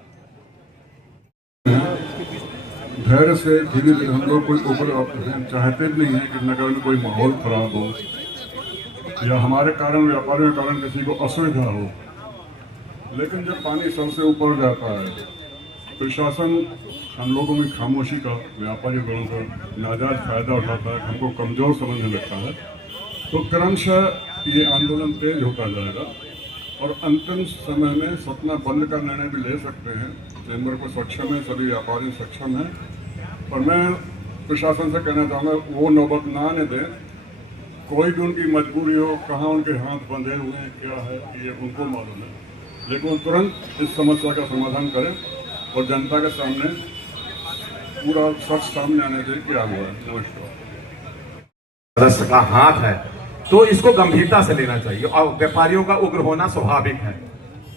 धैर्य से धीरे धीरे हम लोग कोई ऊपर चाहते भी नहीं है कि नगर में कोई माहौल खराब हो या हमारे कारण व्यापारियों के कारण किसी को असुविधा हो, लेकिन जब पानी सर से ऊपर जाता है, प्रशासन हम लोगों में खामोशी का, व्यापारी गणों का नाजायज फायदा उठाता है, हमको कमजोर समझने लगता है, तो क्रमशः ये आंदोलन तेज होता जाएगा और अंतिम समय में सतना बंद का निर्णय भी ले सकते हैं। चैम्बर को सक्षम है, सभी व्यापारी सक्षम हैं, और मैं प्रशासन से कहना चाहूँगा वो नौबत ना आने दें। कोई भी उनकी मजबूरी हो, कहाँ उनके हाथ बंधे हुए हैं, क्या है, ये उनको मालूम है, लेकिन वो तुरंत इस समस्या का समाधान करें और जनता के सामने पूरा सच सामने आने दें क्या हुआ है। नमस्कार। सदस्य का हाथ है तो इसको गंभीरता से लेना चाहिए, और व्यापारियों का उग्र होना स्वाभाविक है,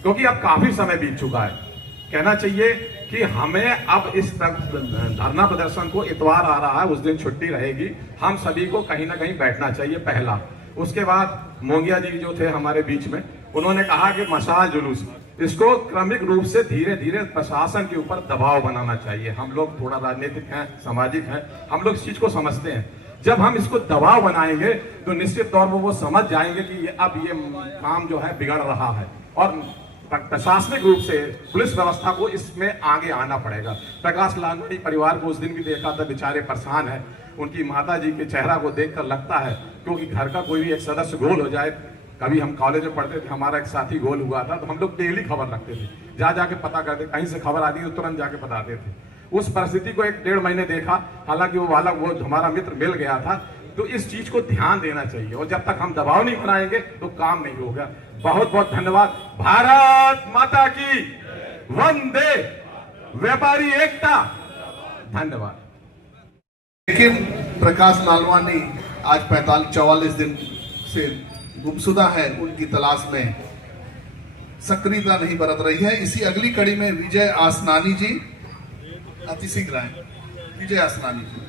क्योंकि अब काफी समय बीत चुका है। कहना चाहिए कि हमें अब इस धरना प्रदर्शन को इतवार आ रहा है, उस दिन छुट्टी रहेगी, हम सभी को कहीं ना कहीं बैठना चाहिए पहला। उसके बाद मोंगिया जी जो थे हमारे बीच में, उन्होंने कहा कि मशाल जुलूस, इसको क्रमिक रूप से धीरे धीरे प्रशासन के ऊपर दबाव बनाना चाहिए। हम लोग थोड़ा राजनीतिक हैं, सामाजिक हैं, हम लोग इस चीज को समझते हैं। जब हम इसको दबाव बनाएंगे तो निश्चित तौर पर वो समझ जाएंगे कि अब ये काम जो है बिगड़ रहा है, और प्रशासनिक रूप से पुलिस व्यवस्था को इसमें आगे आना पड़ेगा। प्रकाश लालवानी परिवार को उस दिन भी देखा था, बेचारे परेशान है, उनकी माता जी के चेहरा को देखकर लगता है, क्योंकि घर का कोई भी एक सदस्य गोल हो जाए, कभी हम कॉलेज में पढ़ते थे, हमारा एक साथी गोल हुआ था, तो हम लोग डेली खबर रखते थे, जाके पता करते, कहीं से खबर आती तो तुरंत जाके बताते थे। उस परिस्थिति को 1-1.5 महीने देखा, हालांकि वो हमारा मित्र मिल गया था। तो इस चीज को ध्यान देना चाहिए, और जब तक हम दबाव नहीं बनाएंगे तो काम नहीं होगा। बहुत बहुत धन्यवाद। भारत माता की वंदे, व्यापारी एकता। धन्यवाद। लेकिन प्रकाश लालवानी आज 44 दिन से गुमशुदा है, उनकी तलाश में सक्रियता नहीं बरत रही है। इसी अगली कड़ी में विजय आसनानी जी अतिशीघ्र आए। विजय आसनानी जी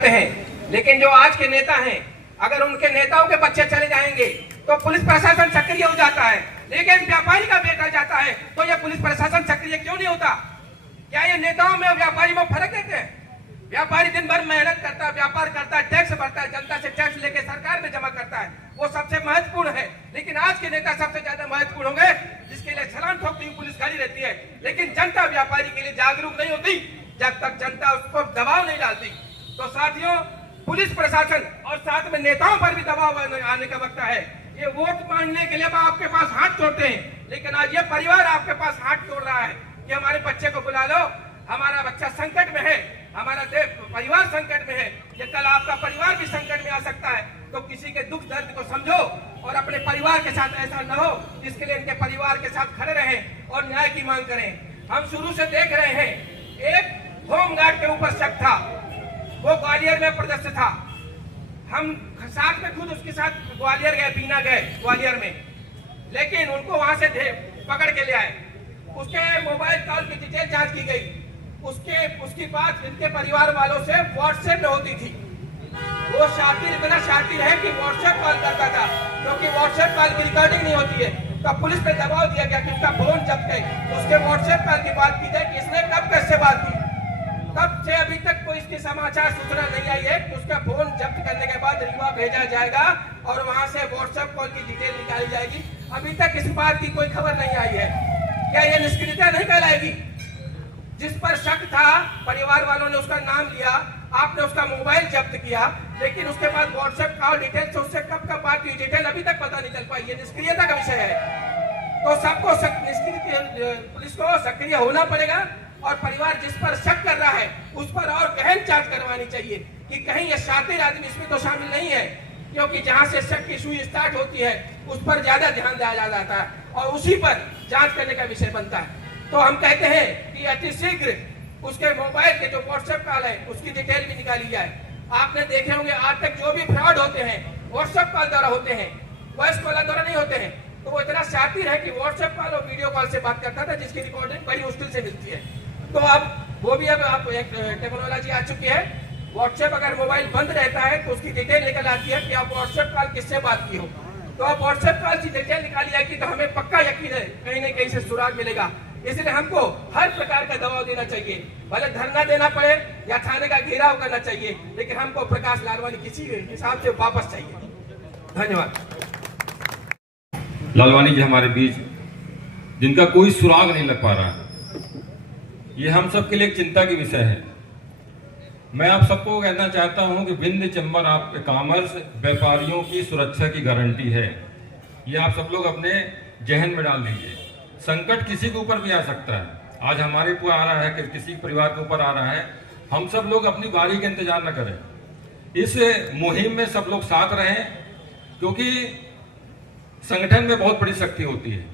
हैं, लेकिन जो आज के नेता हैं, अगर उनके नेताओं के बच्चे चले जाएंगे तो पुलिस प्रशासन सक्रिय हो जाता है, लेकिन व्यापारी का बेटा जाता है तो ये पुलिस प्रशासन सक्रिय क्यों नहीं होता? क्या ये नेताओं में और व्यापारी में फर्क देते हैं? व्यापारी दिन भर मेहनत करता है, व्यापार करता है, टैक्स भरता है, जनता से टैक्स लेके सरकार में जमा करता है, वो सबसे महत्वपूर्ण है। लेकिन आज के नेता सबसे ज्यादा महत्वपूर्ण होंगे जिसके लिए छलांग ठोकती हुई पुलिस खड़ी रहती है, लेकिन जनता व्यापारी के लिए जागरूक नहीं होती जब तक जनता उसको दबाव नहीं डालती। तो साथियों, पुलिस प्रशासन और साथ में नेताओं पर भी दबाव आने का वक्त है। ये वोट मांगने के लिए आपके पास हाथ जोड़ते हैं, लेकिन आज ये परिवार आपके पास हाथ जोड़ रहा है कि हमारे बच्चे को बुला लो, हमारा बच्चा संकट में है, हमारा परिवार संकट में है, ये कल आपका परिवार भी संकट में आ सकता है। तो किसी के दुख दर्द को समझो और अपने परिवार के साथ ऐसा न हो, इसके लिए इनके परिवार के साथ खड़े रहें और न्याय की मांग करें। हम शुरू से देख रहे हैं, एक होमगार्ड के ऊपर शक था, वो ग्वालियर में प्रदर्शित था, हम साथ में खुद उसके साथ ग्वालियर गए, बीना गए ग्वालियर में, लेकिन उनको वहां से पकड़ के ले आए। उसके मोबाइल कॉल की डिटेल जांच की गई, उसकी बात इनके परिवार वालों से व्हाट्सएप में होती थी। वो शातिर इतना शातिर है कि व्हाट्सएप कॉल करता था, क्योंकि व्हाट्सएप कॉल की रिकॉर्डिंग नहीं होती है। तो पुलिस पे दबाव दिया गया कि उसका फोन जब्त है, उसके व्हाट्सएप कॉल की बात की जाए कि इसने कब कैसे बात की। तब से अभी तक कोई इसकी समाचार सूचना नहीं आई है कि उसका फोन जब्त करने के बाद रीवा भेजा जाएगा और वहां से व्हाट्सएप कॉल की डिटेल निकाली जाएगी। अभी तक इस बात की कोई खबर नहीं आई है। क्या यह निष्क्रियता नहीं कहलाएगी? जिस पर शक था, परिवार वालों ने उसका नाम लिया, आपने उसका मोबाइल जब्त किया, लेकिन उसके बाद व्हाट्सएप कॉल डिटेल से उससे कब कब बात हुई डिटेल अभी तक पता नहीं चल पाई। ये निष्क्रियता का विषय है। तो सबको पुलिस को सक्रिय होना पड़ेगा और परिवार जिस पर शक कर रहा है उस पर और गहन जांच करवानी चाहिए कि कहीं ये शातिर आदमी इसमें तो शामिल नहीं है, क्योंकि जहां से शक की सुई स्टार्ट होती है उस पर ज्यादा ध्यान दिया जाता है और उसी पर जांच करने का विषय बनता है। तो हम कहते हैं कि अतिशीघ्र उसके मोबाइल के जो व्हाट्सएप कॉल है उसकी डिटेल भी निकाली जाए। आपने देखे होंगे आज तक जो भी फ्रॉड होते हैं व्हाट्सएप कॉल द्वारा होते हैं, वॉइस कॉल द्वारा नहीं होते हैं। तो वो इतना शातिर है कि व्हाट्सएप कॉल और वीडियो कॉल से बात करता था जिसकी रिकॉर्डिंग बड़ी मुश्किल से मिलती है। तो अब वो भी अब एक टेक्नोलॉजी आ चुकी है। व्हाट्सएप अगर मोबाइल बंद रहता है तो उसकी डिटेल निकल आती है कि आप व्हाट्सएप कॉल किससे बात की हो। तो आप व्हाट्सएप कॉल की डिटेल निकाली जाएगी तो हमें पक्का यकीन है कहीं न कहीं से सुराग मिलेगा। इसलिए हमको हर प्रकार का दबाव देना चाहिए, भले धरना देना पड़े या थाने का घेराव करना चाहिए, लेकिन हमको प्रकाश लालवानी किसी हिसाब से वापस चाहिए। धन्यवाद। लालवानी जी हमारे बीच, जिनका कोई सुराग नहीं लग पा रहा है, ये हम सबके लिए एक चिंता की विषय है। मैं आप सबको कहना चाहता हूं कि विंध्य चैम्बर आपके कॉमर्स व्यापारियों की सुरक्षा की गारंटी है। ये आप सब लोग अपने जहन में डाल लीजिए। संकट किसी के ऊपर भी आ सकता है। आज हमारे ऊपर आ रहा है कि किसी परिवार के ऊपर आ रहा है। हम सब लोग अपनी बारी का इंतजार न करें, इस मुहिम में सब लोग साथ रहें, क्योंकि संगठन में बहुत बड़ी शक्ति होती है।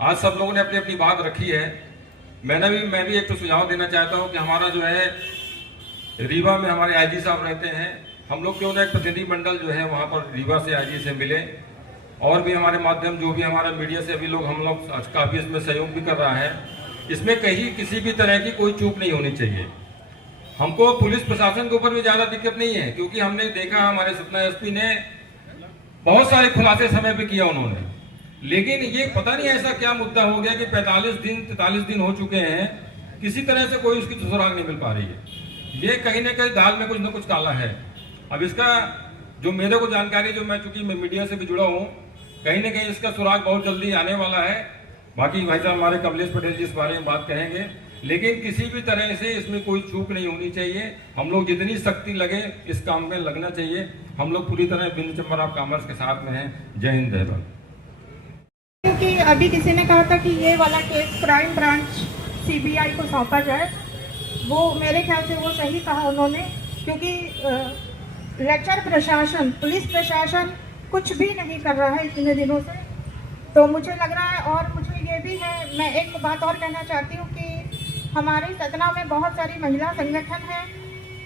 आज सब लोगों ने अपनी अपनी बात रखी है। मैं भी एक तो सुझाव देना चाहता हूं कि हमारा जो है रीवा में हमारे आईजी साहब रहते हैं, हम लोग क्यों ना एक प्रतिनिधि मंडल जो है वहां पर रीवा से आईजी से मिले, और भी हमारे माध्यम जो भी हमारा मीडिया से अभी हम लोग काफी इसमें सहयोग भी कर रहा है। इसमें कहीं किसी भी तरह की कोई चूक नहीं होनी चाहिए। हमको पुलिस प्रशासन के ऊपर भी ज्यादा दिक्कत नहीं है, क्योंकि हमने देखा हमारे सतना एसपी ने बहुत सारे खुलासे समय पे किया उन्होंने, लेकिन ये पता नहीं ऐसा क्या मुद्दा हो गया कि 43 दिन हो चुके हैं, किसी तरह से कोई उसकी सुराग नहीं मिल पा रही है। ये कहीं ना कहीं दाल में कुछ ना कुछ काला है। अब इसका जो मेरे को जानकारी, जो मैं चूंकि मैं मीडिया से भी जुड़ा हूँ, कहीं ना कहीं इसका सुराग बहुत जल्दी आने वाला है। बाकी भाई साहब हमारे कमलेश पटेल जी इस बारे में बात कहेंगे, लेकिन किसी भी तरह से इसमें कोई चूक नहीं होनी चाहिए। हम लोग जितनी शक्ति लगे इस काम में लगना चाहिए। हम लोग पूरी तरह विंध्य चैम्बर ऑफ कॉमर्स के साथ में हैं। जय हिंद, जय भारत। क्योंकि अभी किसी ने कहा था कि ये वाला केस क्राइम ब्रांच सीबीआई को सौंपा जाए, वो मेरे ख्याल से वो सही कहा उन्होंने, क्योंकि लेक्चर प्रशासन, पुलिस प्रशासन कुछ भी नहीं कर रहा है इतने दिनों से। तो मुझे लग रहा है, और मुझे ये भी है, मैं एक बात और कहना चाहती हूँ कि हमारे सतना में बहुत सारी महिला संगठन हैं।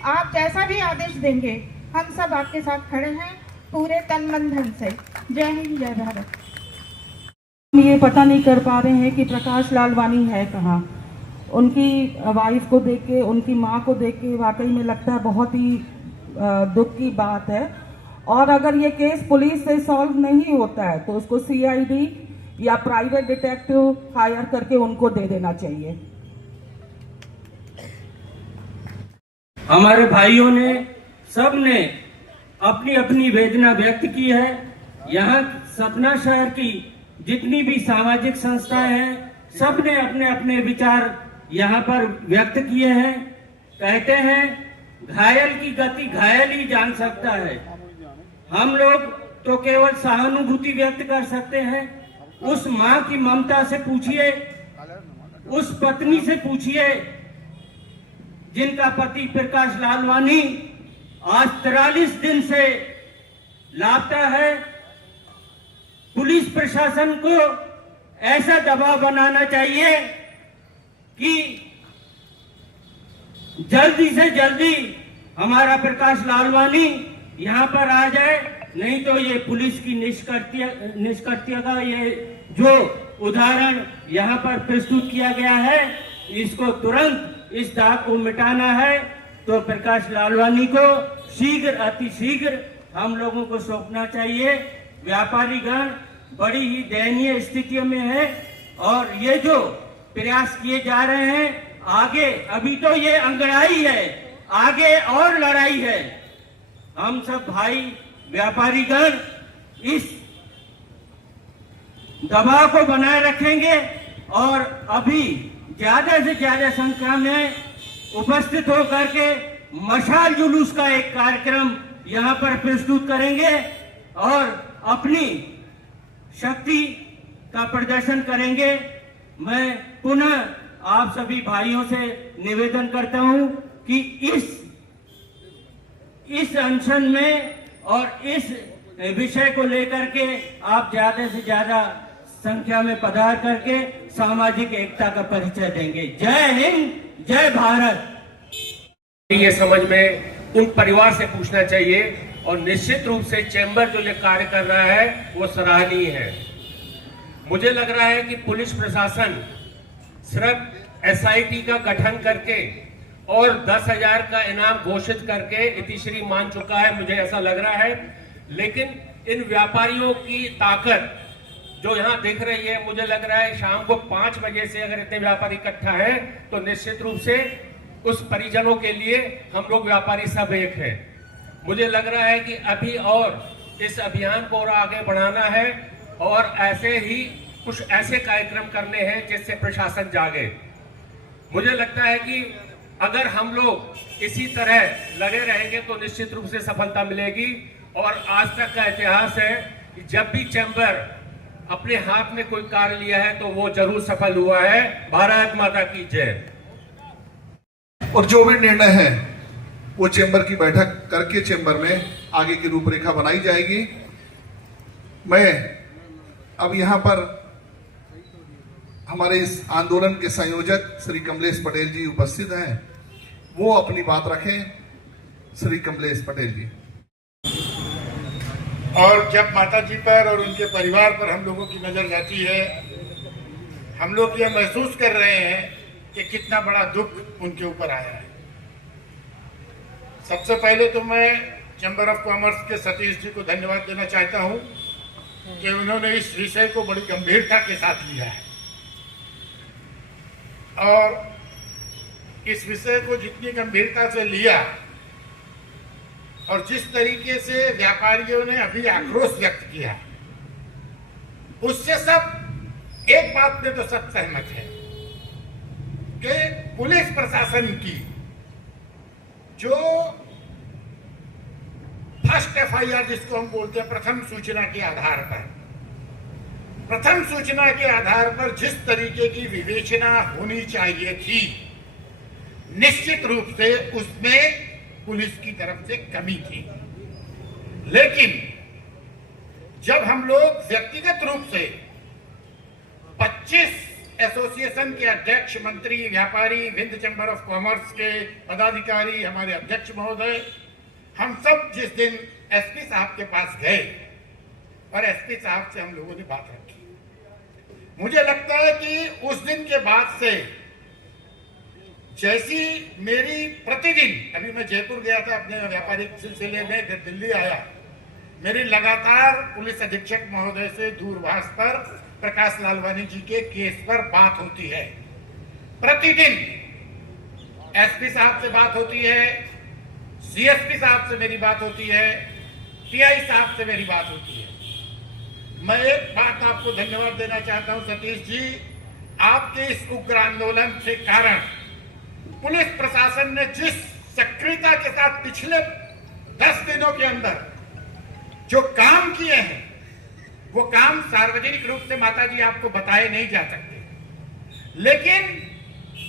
आप जैसा भी आदेश देंगे हम सब आपके साथ खड़े हैं पूरे तन मन धन से। जय हिंद, जय भारत। हम ये पता नहीं कर पा रहे हैं कि प्रकाश लालवानी है कहाँ। उनकी वाइफ को देख के, उनकी माँ को देख के वाकई में लगता है बहुत ही दुख की बात है। और अगर ये केस पुलिस से सॉल्व नहीं होता है तो उसको सीआईडी या प्राइवेट डिटेक्टिव हायर करके उनको दे देना चाहिए। हमारे भाइयों ने, सब ने अपनी अपनी वेदना व्यक्त की है। यहाँ सतना शहर की जितनी भी सामाजिक संस्थाएं हैं, सब ने अपने अपने विचार यहाँ पर व्यक्त किए हैं। कहते हैं घायल की गति घायल ही जान सकता है। हम लोग तो केवल सहानुभूति व्यक्त कर सकते हैं। उस माँ की ममता से पूछिए, उस पत्नी से पूछिए जिनका पति प्रकाश लालवानी आज 43 दिन से लापता है। पुलिस प्रशासन को ऐसा दबाव बनाना चाहिए कि जल्दी से जल्दी हमारा प्रकाश लालवानी यहाँ पर आ जाए, नहीं तो ये पुलिस की निष्कृत्य का ये जो उदाहरण यहाँ पर प्रस्तुत किया गया है, इसको तुरंत इस दाग को मिटाना है। तो प्रकाश लालवानी को शीघ्र, अतिशीघ्र हम लोगों को सौंपना चाहिए। व्यापारी गण बड़ी ही दयनीय स्थितियों में है और ये जो प्रयास किए जा रहे हैं आगे अभी तो ये अंगड़ाई है, आगे और लड़ाई है। हम सब भाई व्यापारीगण इस दबाव को बनाए रखेंगे और अभी ज्यादा से ज्यादा संख्या में उपस्थित होकर के मशाल जुलूस का एक कार्यक्रम यहाँ पर प्रस्तुत करेंगे और अपनी शक्ति का प्रदर्शन करेंगे। मैं पुनः आप सभी भाइयों से निवेदन करता हूं कि इस अनशन में और इस विषय को लेकर के आप ज्यादा से ज्यादा संख्या में पधार करके सामाजिक एकता का परिचय देंगे। जय हिंद, जय भारत। ये समझ में उन परिवार से पूछना चाहिए और निश्चित रूप से चैम्बर जो ये कार्य कर रहा है वो सराहनीय है। मुझे लग रहा है कि पुलिस प्रशासन सिर्फ एसआईटी का गठन करके और 10,000 का इनाम घोषित करके इतिश्री मान चुका है, मुझे ऐसा लग रहा है। लेकिन इन व्यापारियों की ताकत जो यहाँ दिख रही है, मुझे लग रहा है शाम को 5 बजे से अगर इतने व्यापारी इकट्ठा है तो निश्चित रूप से उस परिजनों के लिए हम लोग व्यापारी सब एक हैं। मुझे लग रहा है कि अभी और इस अभियान को और आगे बढ़ाना है और ऐसे ही कुछ ऐसे कार्यक्रम करने हैं जिससे प्रशासन जागे। मुझे लगता है कि अगर हम लोग इसी तरह लगे रहेंगे तो निश्चित रूप से सफलता मिलेगी। और आज तक का इतिहास है कि जब भी चैम्बर अपने हाथ में कोई कार्य लिया है तो वो जरूर सफल हुआ है। भारत माता की जय। और जो भी निर्णय है वो चैम्बर की बैठक करके चैम्बर में आगे की रूपरेखा बनाई जाएगी। मैं अब यहाँ पर हमारे इस आंदोलन के संयोजक श्री कमलेश पटेल जी उपस्थित हैं, वो अपनी बात रखें। श्री कमलेश पटेल जी। और जब माता जी पर और उनके परिवार पर हम लोगों की नजर जाती है, हम लोग ये महसूस कर रहे हैं कि कितना बड़ा दुख उनके ऊपर आया है। सबसे पहले तो मैं चैम्बर ऑफ कॉमर्स के सतीश जी को धन्यवाद देना चाहता हूं कि उन्होंने इस विषय को बड़ी गंभीरता के साथ लिया है और इस विषय को जितनी गंभीरता से लिया और जिस तरीके से व्यापारियों ने अभी आक्रोश व्यक्त किया, उससे सब एक बात में तो सब सहमत है कि पुलिस प्रशासन की जो फर्स्ट एफआईआर जिसको हम बोलते हैं, प्रथम सूचना के आधार पर जिस तरीके की विवेचना होनी चाहिए थी, निश्चित रूप से उसमें पुलिस की तरफ से कमी थी। लेकिन जब हम लोग व्यक्तिगत रूप से 25 एसोसिएशन के अध्यक्ष, मंत्री, व्यापारी, विंध्य चैम्बर ऑफ कॉमर्स के पदाधिकारी, हमारे अध्यक्ष महोदय, हम सब जिस दिन एसपी साहब के पास गए और एसपी साहब से हम लोगों ने बात रखी, मुझे लगता है कि उस दिन के बाद से जैसी मेरी प्रतिदिन, अभी मैं जयपुर गया था अपने व्यापारिक सिलसिले में, दिल्ली आया, मेरी लगातार पुलिस अधीक्षक महोदय से दूरभाष पर प्रकाश लालवानी जी के केस पर बात होती है। प्रतिदिन एसपी साहब से बात होती है, सीएसपी साहब से मेरी बात होती है, टीआई साहब से मेरी बात होती है। मैं एक बात आपको धन्यवाद देना चाहता हूं सतीश जी, आपके इस उग्र आंदोलन के कारण पुलिस प्रशासन ने जिस सक्रियता के साथ पिछले 10 दिनों के अंदर जो काम किए हैं, वो काम सार्वजनिक रूप से माता जी आपको बताए नहीं जा सकते। लेकिन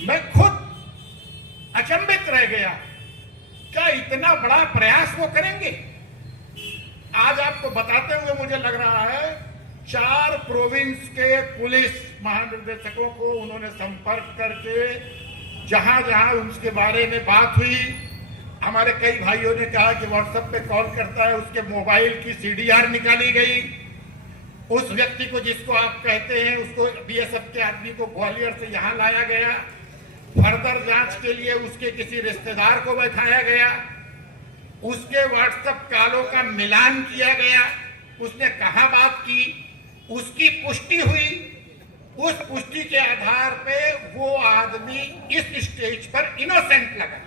मैं खुद अचंभित रह गया, क्या इतना बड़ा प्रयास वो करेंगे? आज आपको बताते हुए मुझे लग रहा है 4 प्रोविंस के पुलिस महानिदेशकों को उन्होंने संपर्क करके जहां जहां उसके बारे में बात हुई, हमारे कई भाइयों ने कहा कि व्हाट्सएप पे कॉल करता है, उसके मोबाइल की सीडीआर निकाली गई, उस व्यक्ति को जिसको आप कहते हैं उसको बीएसएफ के आदमी को ग्वालियर से यहां लाया गया, फर्दर जांच के लिए उसके किसी रिश्तेदार को बैठाया गया, उसके व्हाट्सएप कॉलों का मिलान किया गया, उसने कहां बात की, उसकी पुष्टि हुई, उस पुष्टि के आधार पे वो आदमी इस स्टेज पर इनोसेंट लगा।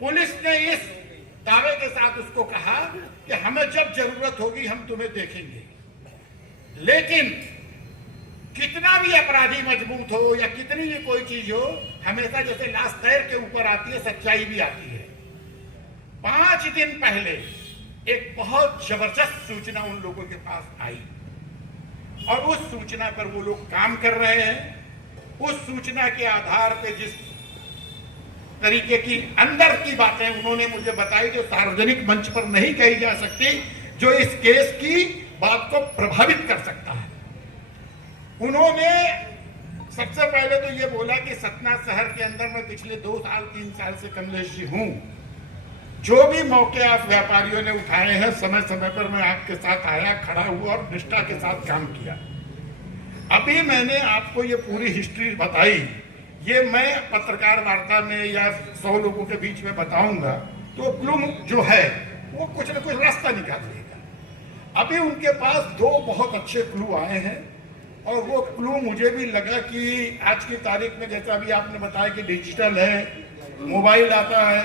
पुलिस ने इस दावे के साथ उसको कहा कि हमें जब जरूरत होगी हम तुम्हें देखेंगे। लेकिन कितना भी अपराधी मजबूत हो या कितनी भी कोई चीज हो, हमेशा जैसे लाश तैर के ऊपर आती है, सच्चाई भी आती है। 5 दिन पहले एक बहुत जबरदस्त सूचना उन लोगों के पास आई और उस सूचना पर वो लोग काम कर रहे हैं। उस सूचना के आधार पे जिस तरीके की अंदर की बातें उन्होंने मुझे बताई, जो सार्वजनिक मंच पर नहीं कही जा सकती, जो इस केस की बात को प्रभावित कर सकता है। उन्होंने सबसे पहले तो ये बोला कि सतना शहर के अंदर मैं पिछले 2 साल 3 साल से कमलेश जी हूं। जो भी मौके आप व्यापारियों ने उठाए हैं, समय समय पर मैं आपके साथ आया, खड़ा हुआ और निष्ठा के साथ काम किया। अभी मैंने आपको ये पूरी हिस्ट्री बताई, ये मैं पत्रकार वार्ता में या 100 लोगों के बीच में बताऊंगा तो क्लू जो है वो कुछ न कुछ रास्ता निकाल देगा। अभी उनके पास 2 बहुत अच्छे क्लू आए हैं और वो क्लू मुझे भी लगा कि आज की तारीख में, जैसा अभी आपने बताया कि डिजिटल है, मोबाइल आता है,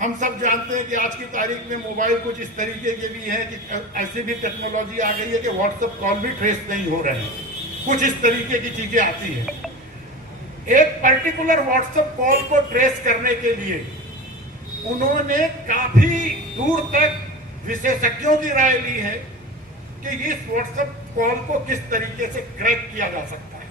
हम सब जानते हैं कि आज की तारीख में मोबाइल कुछ इस तरीके के भी हैं कि ऐसी भी टेक्नोलॉजी आ गई है कि व्हाट्सएप कॉल भी ट्रेस नहीं हो रहे हैं, कुछ इस तरीके की चीजें आती हैं। एक पर्टिकुलर व्हाट्सएप कॉल को ट्रेस करने के लिए उन्होंने काफी दूर तक विशेषज्ञों की राय ली है कि इस व्हाट्सएप कॉल को किस तरीके से क्रैक किया जा सकता है।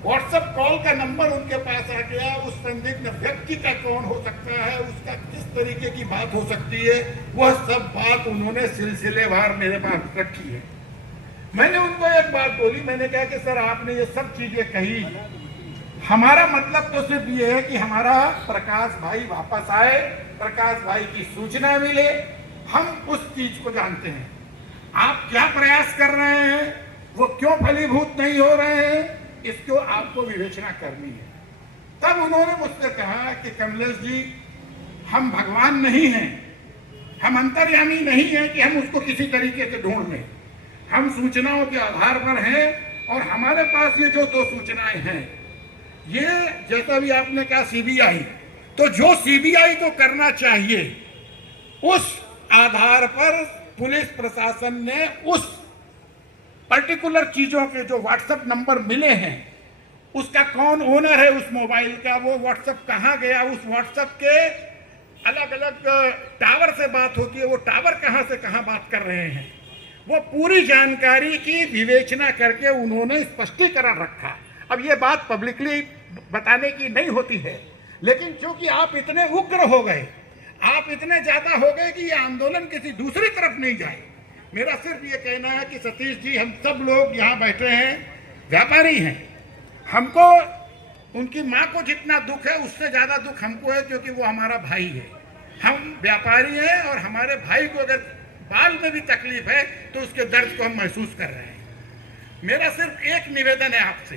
व्हाट्सएप कॉल का नंबर उनके पास आ गया, उस संदिग्ध व्यक्ति का कौन हो सकता है, उसका किस तरीके की बात हो सकती है, वह सब बात उन्होंने सिलसिलेवार मेरे पास रखी है। मैंने उनको एक बात बोली, मैंने कहा कि सर आपने ये सब चीजें कही, हमारा मतलब तो सिर्फ ये है कि हमारा प्रकाश भाई वापस आए, प्रकाश भाई की सूचना मिले, हम उस चीज को जानते हैं। आप क्या प्रयास कर रहे हैं, वो क्यों फलीभूत नहीं हो रहे हैं, इसको आपको विवेचना करनी है। तब उन्होंने मुझसे कहा कि कमलेश जी, हम भगवान नहीं हैं, हम अंतर्यामी नहीं हैं कि हम उसको किसी तरीके से ढूंढ लें। हम सूचनाओं के आधार पर हैं और हमारे पास ये जो 2 सूचनाएं हैं, ये जैसा भी आपने कहा सीबीआई, तो जो सीबीआई को करना चाहिए उस आधार पर पुलिस प्रशासन ने उस पर्टिकुलर चीजों के जो व्हाट्सएप नंबर मिले हैं, उसका कौन ओनर है उस मोबाइल का, वो व्हाट्सएप कहाँ गया, उस व्हाट्सएप के अलग अलग टावर से बात होती है, वो टावर कहाँ से कहाँ बात कर रहे हैं, वो पूरी जानकारी की विवेचना करके उन्होंने स्पष्टीकरण रखा। अब ये बात पब्लिकली बताने की नहीं होती है, लेकिन क्योंकि आप इतने उग्र हो गए, आप इतने ज्यादा हो गए कि ये आंदोलन किसी दूसरी तरफ नहीं जाए। मेरा सिर्फ ये कहना है कि सतीश जी, हम सब लोग यहाँ बैठे हैं, व्यापारी हैं, हमको उनकी माँ को जितना दुख है उससे ज्यादा दुख हमको है, क्योंकि वो हमारा भाई है। हम व्यापारी हैं और हमारे भाई को अगर बाल में भी तकलीफ है तो उसके दर्द को हम महसूस कर रहे हैं। मेरा सिर्फ एक निवेदन है आपसे,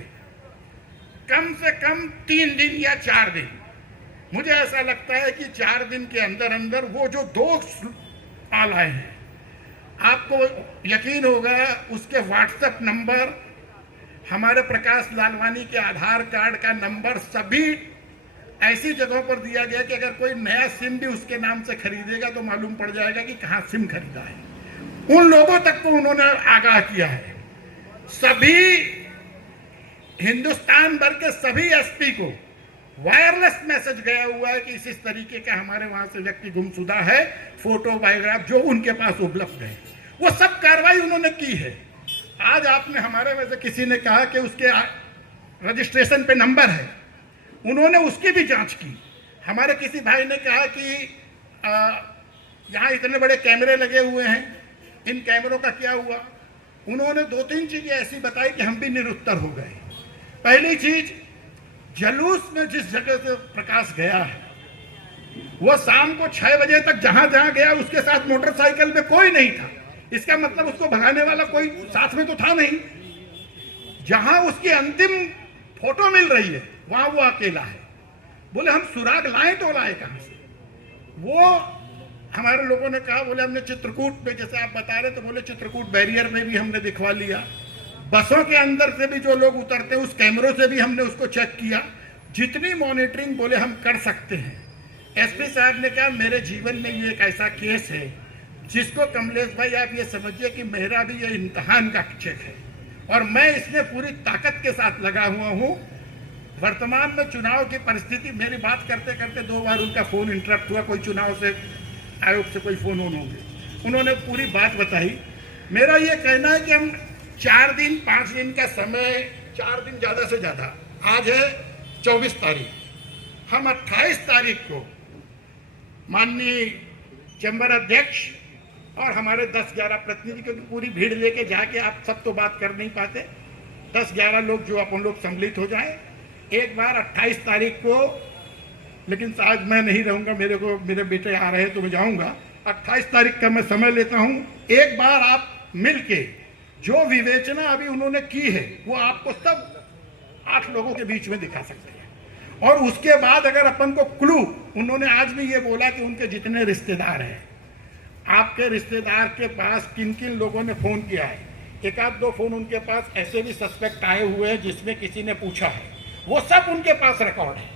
कम से कम 3 दिन या 4 दिन, मुझे ऐसा लगता है कि 4 दिन के अंदर अंदर वो जो 2 कॉल आए हैं, आपको यकीन होगा उसके व्हाट्सएप नंबर, हमारे प्रकाश लालवानी के आधार कार्ड का नंबर, सभी ऐसी जगहों पर दिया गया कि अगर कोई नया सिम भी उसके नाम से खरीदेगा तो मालूम पड़ जाएगा कि कहाँ सिम खरीदा है। उन लोगों तक को उन्होंने आगाह किया है। सभी हिंदुस्तान भर के सभी एसपी को वायरलेस मैसेज गया हुआ है कि इस तरीके का हमारे वहां से व्यक्ति गुमशुदा है, फोटो बायोग्राफ जो उनके पास उपलब्ध है, वो सब कार्रवाई उन्होंने की है। आज आपने हमारे में से किसी ने कहा कि उसके रजिस्ट्रेशन पे नंबर है, उन्होंने उसकी भी जांच की। हमारे किसी भाई ने कहा कि यहाँ इतने बड़े कैमरे लगे हुए हैं, इन कैमरों का क्या हुआ। उन्होंने 2-3 चीजें ऐसी बताई कि हम भी निरुत्तर हो गए। पहली चीज, जलूस में जिस जगह से प्रकाश गया है, वो शाम को 6 बजे तक जहां जहां गया उसके साथ मोटरसाइकिल में कोई नहीं था। इसका मतलब उसको भगाने वाला कोई साथ में तो था नहीं। जहां उसकी अंतिम फोटो मिल रही है वहां वो अकेला है। बोले हम सुराग लाएं तो लाए कहां से। वो हमारे लोगों ने कहा, बोले हमने चित्रकूट में, जैसे आप बता रहे तो बोले चित्रकूट बैरियर में भी हमने दिखवा लिया, बसों के अंदर से भी जो लोग उतरते हैं उस कैमरों से भी हमने उसको चेक किया। जितनी मॉनिटरिंग बोले हम कर सकते हैं। एसपी साहब ने कहा मेरे जीवन में ये एक ऐसा केस है जिसको कमलेश भाई आप ये समझिए कि मेरा भी ये इम्तहान का चेक है और मैं इसमें पूरी ताकत के साथ लगा हुआ हूँ। वर्तमान में चुनाव की परिस्थिति, मेरी बात करते करते 2 बार उनका फोन इंटरप्ट हुआ, कोई चुनाव से आयोग से कोई फोन होंगे, उन्होंने पूरी बात बताई। मेरा ये कहना है कि हम 4 दिन 5 दिन का समय, 4 दिन ज्यादा से ज्यादा, आज है 24 तारीख, हम 28 तारीख को माननीय चैम्बर अध्यक्ष और हमारे 10-11 प्रतिनिधि, क्योंकि पूरी भीड़ लेके जाके आप सब तो बात कर नहीं पाते, 10-11 लोग जो अपन लोग सम्मिलित हो जाए एक बार 28 तारीख को, लेकिन आज मैं नहीं रहूंगा, मेरे बेटे आ रहे हैं तो मैं जाऊंगा। 28 तारीख का मैं समय लेता हूं, एक बार आप मिलके जो विवेचना अभी उन्होंने की है वो आपको सब 8 लोगों के बीच में दिखा सकते हैं। और उसके बाद अगर अपन को क्लू, उन्होंने आज भी ये बोला कि उनके जितने रिश्तेदार हैं, आपके रिश्तेदार के पास किन किन लोगों ने फोन किया है, 1-2 फोन उनके पास ऐसे भी सस्पेक्ट आए हुए हैं जिसमें किसी ने पूछा है, वो सब उनके पास रिकॉर्ड है।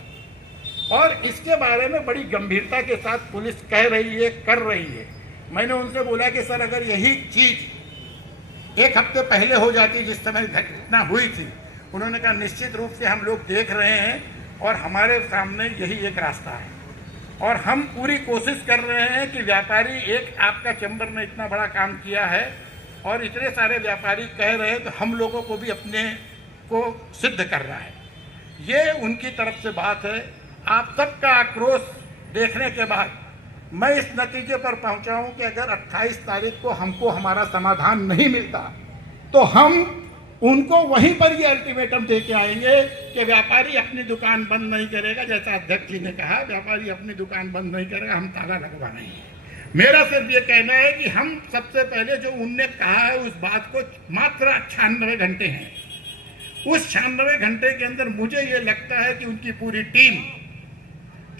और इसके बारे में बड़ी गंभीरता के साथ पुलिस कह रही है, कर रही है। मैंने उनसे बोला कि सर अगर यही चीज 1 हफ्ते पहले हो जाती जिस समय घटना हुई थी, उन्होंने कहा निश्चित रूप से हम लोग देख रहे हैं और हमारे सामने यही एक रास्ता है और हम पूरी कोशिश कर रहे हैं कि व्यापारी, एक आपका चैम्बर ने इतना बड़ा काम किया है और इतने सारे व्यापारी कह रहे हैं तो हम लोगों को भी अपने को सिद्ध कर रहा है। ये उनकी तरफ से बात है। आप सबका आक्रोश देखने के बाद मैं इस नतीजे पर पहुंचा हूं कि अगर 28 तारीख को हमको हमारा समाधान नहीं मिलता तो हम उनको वहीं पर ये अल्टीमेटम दे के आएंगे कि व्यापारी अपनी दुकान बंद नहीं करेगा, जैसा अध्यक्ष जी ने कहा व्यापारी अपनी दुकान बंद नहीं करेगा, हम ताला लगवा नहीं है। मेरा सिर्फ ये कहना है कि हम सबसे पहले जो उनने कहा है उस बात को, मात्र 96 घंटे हैं, उस 96 घंटे के अंदर मुझे ये लगता है कि उनकी पूरी टीम,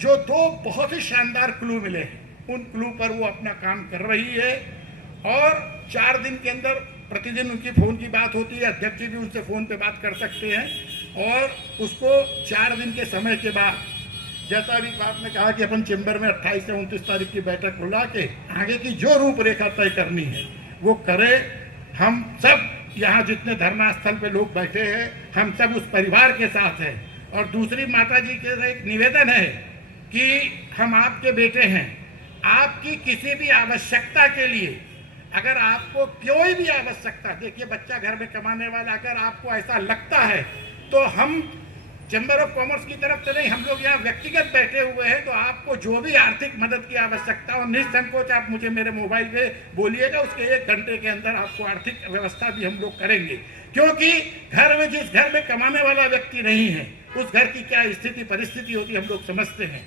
जो 2 बहुत ही शानदार क्लू मिले हैं, उन क्लू पर वो अपना काम कर रही है और 4 दिन के अंदर प्रतिदिन उनकी फोन की बात होती है, अध्यक्ष जी भी उनसे फोन पे बात कर सकते हैं और उसको 4 दिन के समय के बाद, जैसा भी आपने कहा कि अपन चैम्बर में 28 से 29 तारीख की बैठक बुला के आगे की जो रूपरेखा तय करनी है वो करे। हम सब यहाँ जितने धरना स्थल पे लोग बैठे हैं, हम सब उस परिवार के साथ हैं। और दूसरी माता जी के एक निवेदन है कि हम आपके बेटे हैं, आपकी किसी भी आवश्यकता के लिए, अगर आपको कोई भी आवश्यकता, देखिए बच्चा घर में कमाने वाला, अगर आपको ऐसा लगता है तो हम चैम्बर ऑफ कॉमर्स की तरफ से नहीं, हम लोग यहाँ व्यक्तिगत बैठे हुए हैं, तो आपको जो भी आर्थिक मदद की आवश्यकता हो निसंकोच आप मुझे मेरे मोबाइल पे बोलिएगा, उसके 1 घंटे के अंदर आपको आर्थिक व्यवस्था भी हम लोग करेंगे। क्योंकि घर में, जिस घर में कमाने वाला व्यक्ति नहीं है, उस घर की क्या स्थिति परिस्थिति होती हम लोग समझते हैं।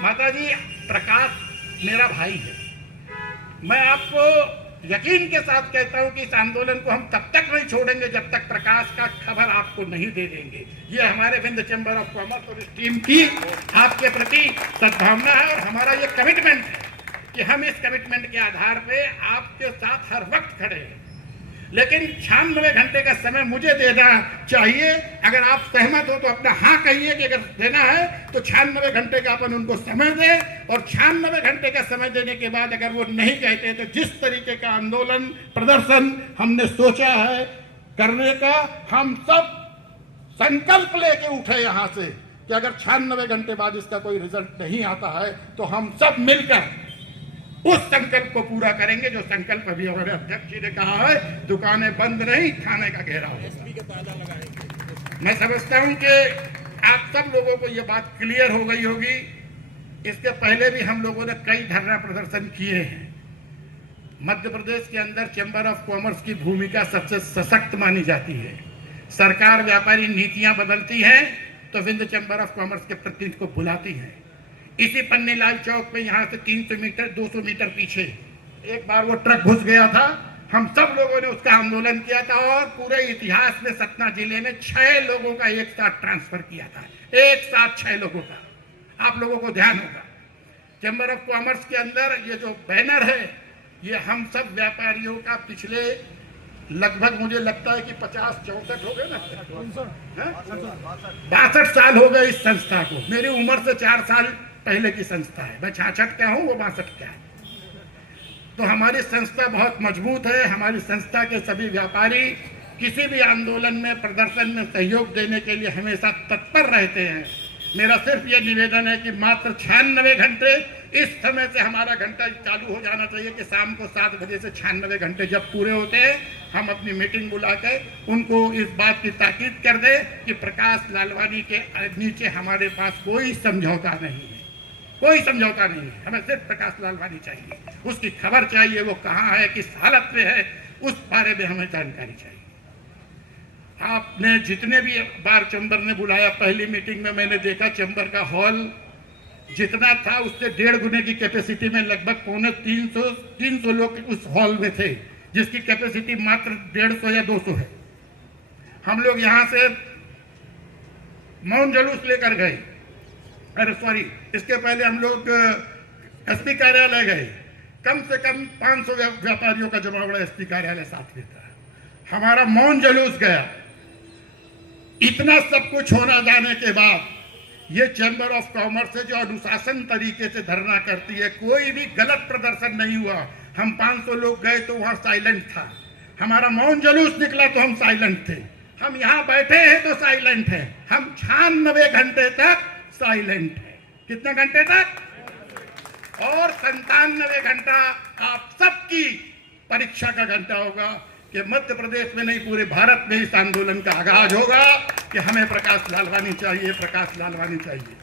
माता जी, प्रकाश मेरा भाई है, मैं आपको यकीन के साथ कहता हूं कि इस आंदोलन को हम तब तक नहीं छोड़ेंगे जब तक प्रकाश का खबर आपको नहीं दे देंगे। ये हमारे विंध्य चैम्बर ऑफ कॉमर्स और इस टीम की आपके प्रति सद्भावना है और हमारा ये कमिटमेंट है कि हम इस कमिटमेंट के आधार पे आपके साथ हर वक्त खड़े हैं। लेकिन 96 घंटे का समय मुझे देना चाहिए। अगर आप सहमत हो तो अपना हाँ कहिए कि अगर देना है तो 96 घंटे का अपन उनको समय दें और 96 घंटे का समय देने के बाद अगर वो नहीं कहते तो जिस तरीके का आंदोलन प्रदर्शन हमने सोचा है करने का, हम सब संकल्प लेके उठे यहाँ से कि अगर 96 घंटे बाद इसका कोई रिजल्ट नहीं आता है तो हम सब मिलकर उस संकल्प को पूरा करेंगे जो संकल्प अभी हमारे अध्यक्ष जी ने कहा है, दुकानें बंद नहीं, खाने का घेराव। मैं समझता हूं कि आप सब लोगों को ये बात क्लियर हो गई होगी। इसके पहले भी हम लोगों ने कई धरना प्रदर्शन किए हैं। मध्य प्रदेश के अंदर चैम्बर ऑफ कॉमर्स की भूमिका सबसे सशक्त मानी जाती है। सरकार व्यापारी नीतियां बदलती है तो विंध्य चैम्बर ऑफ कॉमर्स के प्रतिनिधि को बुलाती है। इसी पन्नीलाल चौक पे यहाँ से 300 मीटर 200 मीटर पीछे एक बार वो ट्रक घुस गया था, हम सब लोगों ने उसका आंदोलन किया था और पूरे इतिहास में सतना जिले में 6 लोगों का एक साथ ट्रांसफर किया था, एक साथ 6 लोगों का। आप लोगों को ध्यान होगा चैम्बर ऑफ कॉमर्स के अंदर ये जो बैनर है ये हम सब व्यापारियों का पिछले लगभग मुझे लगता है कि 50-64 हो गए ना, 62 साल हो गए इस संस्था को। मेरी उम्र से 4 साल पहले की संस्था है। मैं 66 का हूँ, वो 62 का है। तो हमारी संस्था बहुत मजबूत है। हमारी संस्था के सभी व्यापारी किसी भी आंदोलन में, प्रदर्शन में सहयोग देने के लिए हमेशा तत्पर रहते हैं। मेरा सिर्फ ये निवेदन है कि मात्र 96 घंटे, इस समय से हमारा घंटा चालू हो जाना चाहिए कि शाम को 7 बजे से 96 घंटे जब पूरे होते हैं, हम अपनी मीटिंग बुला के उनको इस बात की ताकीद कर दें कि प्रकाश लालवानी के नीचे हमारे पास कोई समझौता नहीं है, कोई समझौता नहीं है। हमें सिर्फ प्रकाश लालवानी चाहिए, उसकी खबर चाहिए, वो कहाँ है, किस हालत में है, उस बारे में हमें जानकारी चाहिए। आपने जितने भी बार चैम्बर ने बुलाया, पहली मीटिंग में मैंने देखा चैम्बर का हॉल जितना था उससे 1.5 गुने की कैपेसिटी में लगभग 300 लोग उस हॉल में थे, जिसकी कैपेसिटी मात्र 150 या 200 है। हम लोग यहाँ से मौन जुलूस लेकर गए, अरे सॉरी, इसके पहले हम लोग एसपी कार्यालय गए। कम से कम 500 व्यापारियों का जमावड़ा एसपी कार्यालय साथ लेता है। हमारा मौन जुलूस गया। इतना सब कुछ होना जाने के बाद ये चैम्बर ऑफ कॉमर्स है जो अनुशासन तरीके से धरना करती है, कोई भी गलत प्रदर्शन नहीं हुआ। हम 500 लोग गए तो वहां साइलेंट था। हमारा मौन जुलूस निकला तो हम साइलेंट थे। हम यहाँ बैठे हैं तो साइलेंट है। हम 96 घंटे तक साइलेंट है। कितने घंटे तक? और 97 घंटा आप सबकी परीक्षा का घंटा होगा कि मध्य प्रदेश में नहीं पूरे भारत में इस आंदोलन का आगाज होगा कि हमें प्रकाश लालवानी चाहिए, प्रकाश लालवानी चाहिए।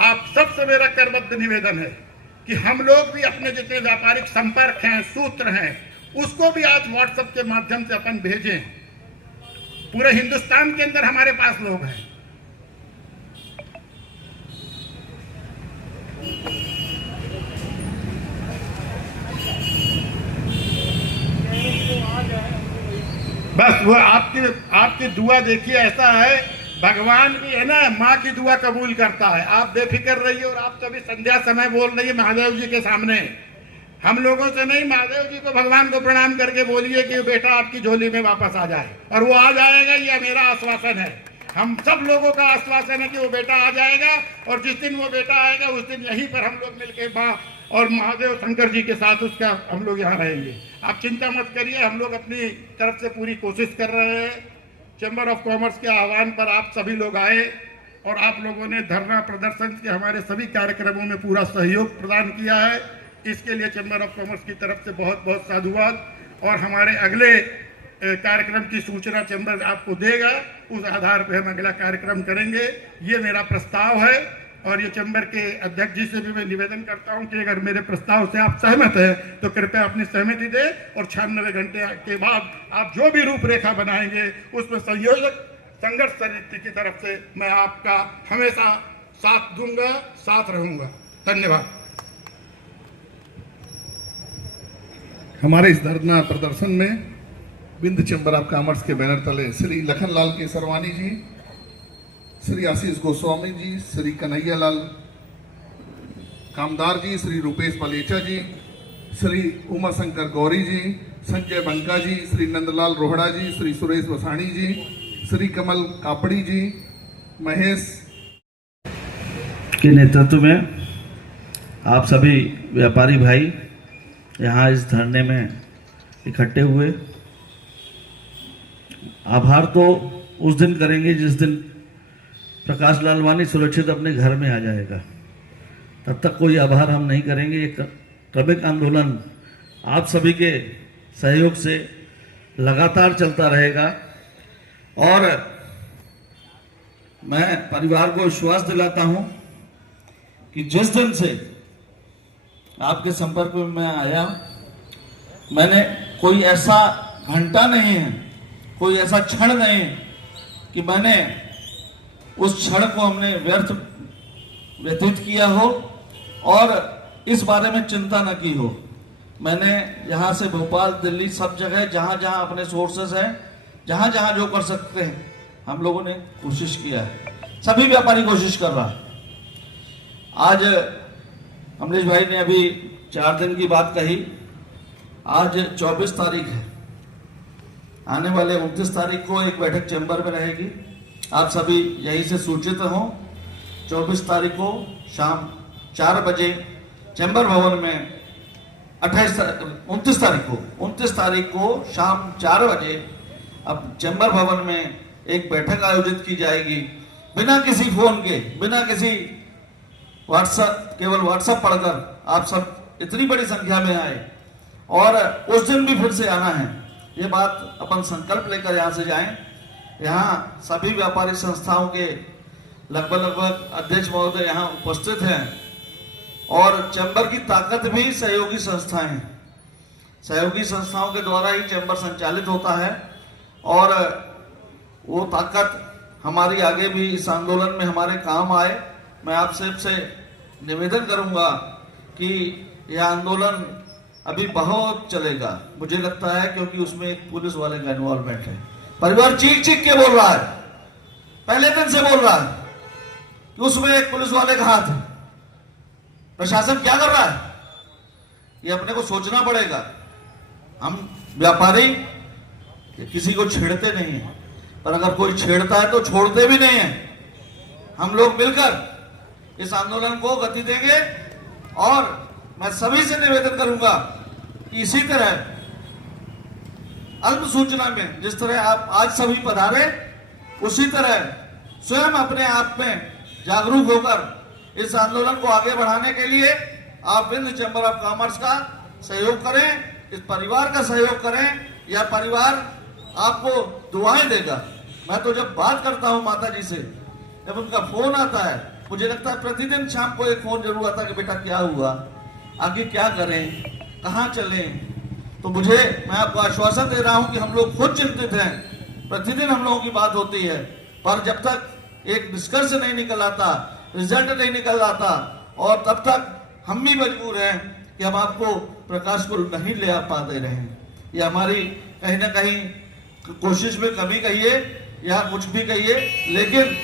आप सबसे मेरा करबद्ध निवेदन है कि हम लोग भी अपने जितने व्यापारिक संपर्क हैं, सूत्र हैं, उसको भी आज व्हाट्सएप के माध्यम से अपन भेजें। पूरे हिंदुस्तान के अंदर हमारे पास लोग हैं। बस वो आपकी दुआ देखिए, ऐसा है भगवान भी है ना, माँ की दुआ कबूल करता है। आप बेफिक्र रहिए। और आप तो अभी संध्या समय बोल रही है महादेव जी के सामने, हम लोगों से नहीं, महादेव जी को, भगवान को प्रणाम करके बोलिए कि बेटा आपकी झोली में वापस आ जाए। और वो आ जाएगा, ये मेरा आश्वासन है। हम सब लोगों का आश्वासन है कि वो बेटा आ जाएगा। और जिस दिन वो बेटा आएगा उस दिन यहीं पर हम लोग मिलके माँ और महादेव शंकर जी के साथ उसका हम लोग यहाँ रहेंगे। आप चिंता मत करिए, हम लोग अपनी तरफ से पूरी कोशिश कर रहे हैं। चैम्बर ऑफ कॉमर्स के आह्वान पर आप सभी लोग आए और आप लोगों ने धरना प्रदर्शन के हमारे सभी कार्यक्रमों में पूरा सहयोग प्रदान किया है। इसके लिए चैम्बर ऑफ कॉमर्स की तरफ से बहुत बहुत साधुवाद। और हमारे अगले कार्यक्रम की सूचना चैम्बर आपको देगा, उस आधार पर हम अगला कार्यक्रम करेंगे। ये मेरा प्रस्ताव है। और ये चैम्बर के अध्यक्ष जी से भी मैं निवेदन करता हूं कि अगर मेरे प्रस्ताव से आप सहमत हैं तो कृपया अपनी सहमति दें। और 96 घंटे के बाद आप जो भी रूपरेखा बनाएंगे उसमें संयोजक संघर्ष समिति की तरफ से मैं आपका हमेशा साथ दूंगा, साथ रहूंगा। धन्यवाद। हमारे इस धरना प्रदर्शन में बिंद चैम्बर ऑफ कॉमर्स के बैनर तले श्री लखनलाल केसरवानी जी, श्री आशीष गोस्वामी जी, श्री कन्हैया लाल कामदार जी, श्री रूपेश बलेचा जी, श्री उमा शंकर गौरी जी, संजय बंका जी, श्री नंदलाल रोहड़ा जी, श्री सुरेश वसाणी जी, श्री कमल कापड़ी जी, महेश के नेतृत्व में आप सभी व्यापारी भाई यहाँ इस धरने में इकट्ठे हुए। आभार तो उस दिन करेंगे जिस दिन प्रकाश लालवानी सुरक्षित अपने घर में आ जाएगा, तब तक कोई आभार हम नहीं करेंगे। ये क्रमिक आंदोलन आप सभी के सहयोग से लगातार चलता रहेगा। और मैं परिवार को विश्वास दिलाता हूं कि जिस दिन से आपके संपर्क में मैं आया, मैंने कोई ऐसा घंटा नहीं है, कोई ऐसा क्षण नहीं है कि मैंने उस क्षण को हमने व्यतीत किया हो और इस बारे में चिंता न की हो। मैंने यहाँ से भोपाल, दिल्ली, सब जगह जहाँ जहाँ अपने सोर्सेस हैं, जहाँ जहाँ जो कर सकते हैं, हम लोगों ने कोशिश किया है। सभी व्यापारी कोशिश कर रहा है। आज अमरीश भाई ने अभी 4 दिन की बात कही, आज 24 तारीख है। आने वाले 29 तारीख को एक बैठक चैम्बर में रहेगी। आप सभी यहीं से सूचित हों। 24 तारीख को शाम 4 बजे चैम्बर भवन में 29 तारीख को शाम 4 बजे अब चैम्बर भवन में एक बैठक आयोजित की जाएगी, बिना किसी फोन के, बिना किसी व्हाट्सएप, केवल व्हाट्सएप पढ़कर आप सब इतनी बड़ी संख्या में आए और उस दिन भी फिर से आना है। ये बात अपन संकल्प लेकर यहाँ से जाएं। यहाँ सभी व्यापारिक संस्थाओं के लगभग अध्यक्ष महोदय यहाँ उपस्थित हैं और चैम्बर की ताकत भी सहयोगी संस्थाएं हैं। सहयोगी संस्थाओं के द्वारा ही चैम्बर संचालित होता है और वो ताकत हमारी आगे भी इस आंदोलन में हमारे काम आए। मैं आप सबसे निवेदन करूंगा कि यह आंदोलन अभी बहुत चलेगा, मुझे लगता है, क्योंकि उसमें एक पुलिस वाले का इन्वॉल्वमेंट है। परिवार चीख चीख के बोल रहा है, पहले दिन से बोल रहा है कि उसमें एक पुलिस वाले का हाथ है। प्रशासन क्या कर रहा है, ये अपने को सोचना पड़ेगा। हम व्यापारी किसी को छेड़ते नहीं है, पर अगर कोई छेड़ता है तो छोड़ते भी नहीं है। हम लोग मिलकर इस आंदोलन को गति देंगे और मैं सभी से निवेदन करूंगा कि इसी तरह अल्प सूचना में जिस तरह आप आज सभी पधारे, उसी तरह स्वयं अपने आप में जागरूक होकर इस आंदोलन को आगे बढ़ाने के लिए आप विंध्य चैम्बर ऑफ कॉमर्स का सहयोग करें, इस परिवार का सहयोग करें। यह परिवार आपको दुआएं देगा। मैं तो जब बात करता हूं माता जी से, जब उनका फोन आता है, मुझे लगता है प्रतिदिन शाम को एक फोन जरूर आता है कि बेटा क्या हुआ, आगे क्या करें, कहाँ चलें। तो मैं आपको आश्वासन दे रहा हूं कि हम लोग खुद चिंतित हैं। प्रतिदिन हम लोगों की बात होती है, पर जब तक एक निष्कर्ष नहीं निकल आता, रिजल्ट नहीं निकल आता, और तब तक हम भी मजबूर हैं कि हम आपको प्रकाश को नहीं ले आ पा दे रहे हैं। ये हमारी कहीं ना कहीं कोशिश में कमी कहिए या कुछ भी कहिए, लेकिन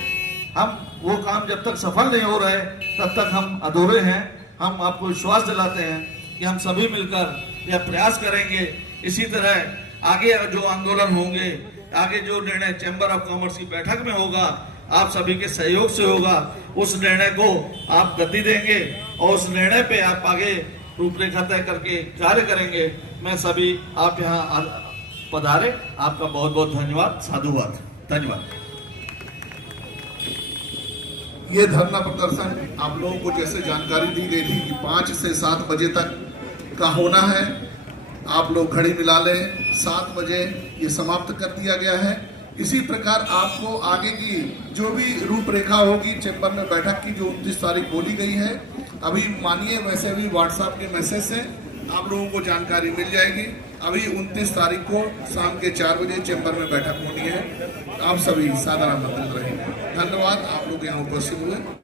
हम वो काम जब तक सफल नहीं हो रहे तब तक हम अधूरे हैं। हम आपको विश्वास दिलाते हैं कि हम सभी मिलकर यह प्रयास करेंगे। इसी तरह आगे जो आंदोलन होंगे, आगे जो निर्णय चैम्बर ऑफ कॉमर्स की बैठक में होगा, आप सभी के सहयोग से होगा। उस निर्णय को आप गति देंगे और उस निर्णय पे आप आगे रूपरेखा तय करके कार्य करेंगे। मैं सभी आप यहाँ पधारे, आपका बहुत बहुत धन्यवाद, साधुवाद, धन्यवाद। ये धरना प्रदर्शन आप लोगों को जैसे जानकारी दी गई थी कि 5 से 7 बजे तक का होना है। आप लोग घड़ी मिला लें, 7 बजे ये समाप्त कर दिया गया है। इसी प्रकार आपको आगे की जो भी रूपरेखा होगी चैम्बर में बैठक की, जो 29 तारीख बोली गई है, अभी मानिए वैसे भी व्हाट्सएप के मैसेज से आप लोगों को जानकारी मिल जाएगी। अभी 29 तारीख को शाम के 4 बजे चैम्बर में बैठक होनी है। आप सभी सादर आमंत्रित रहेंगे। धन्यवाद, आप लोग यहाँ उपस्थित हुए।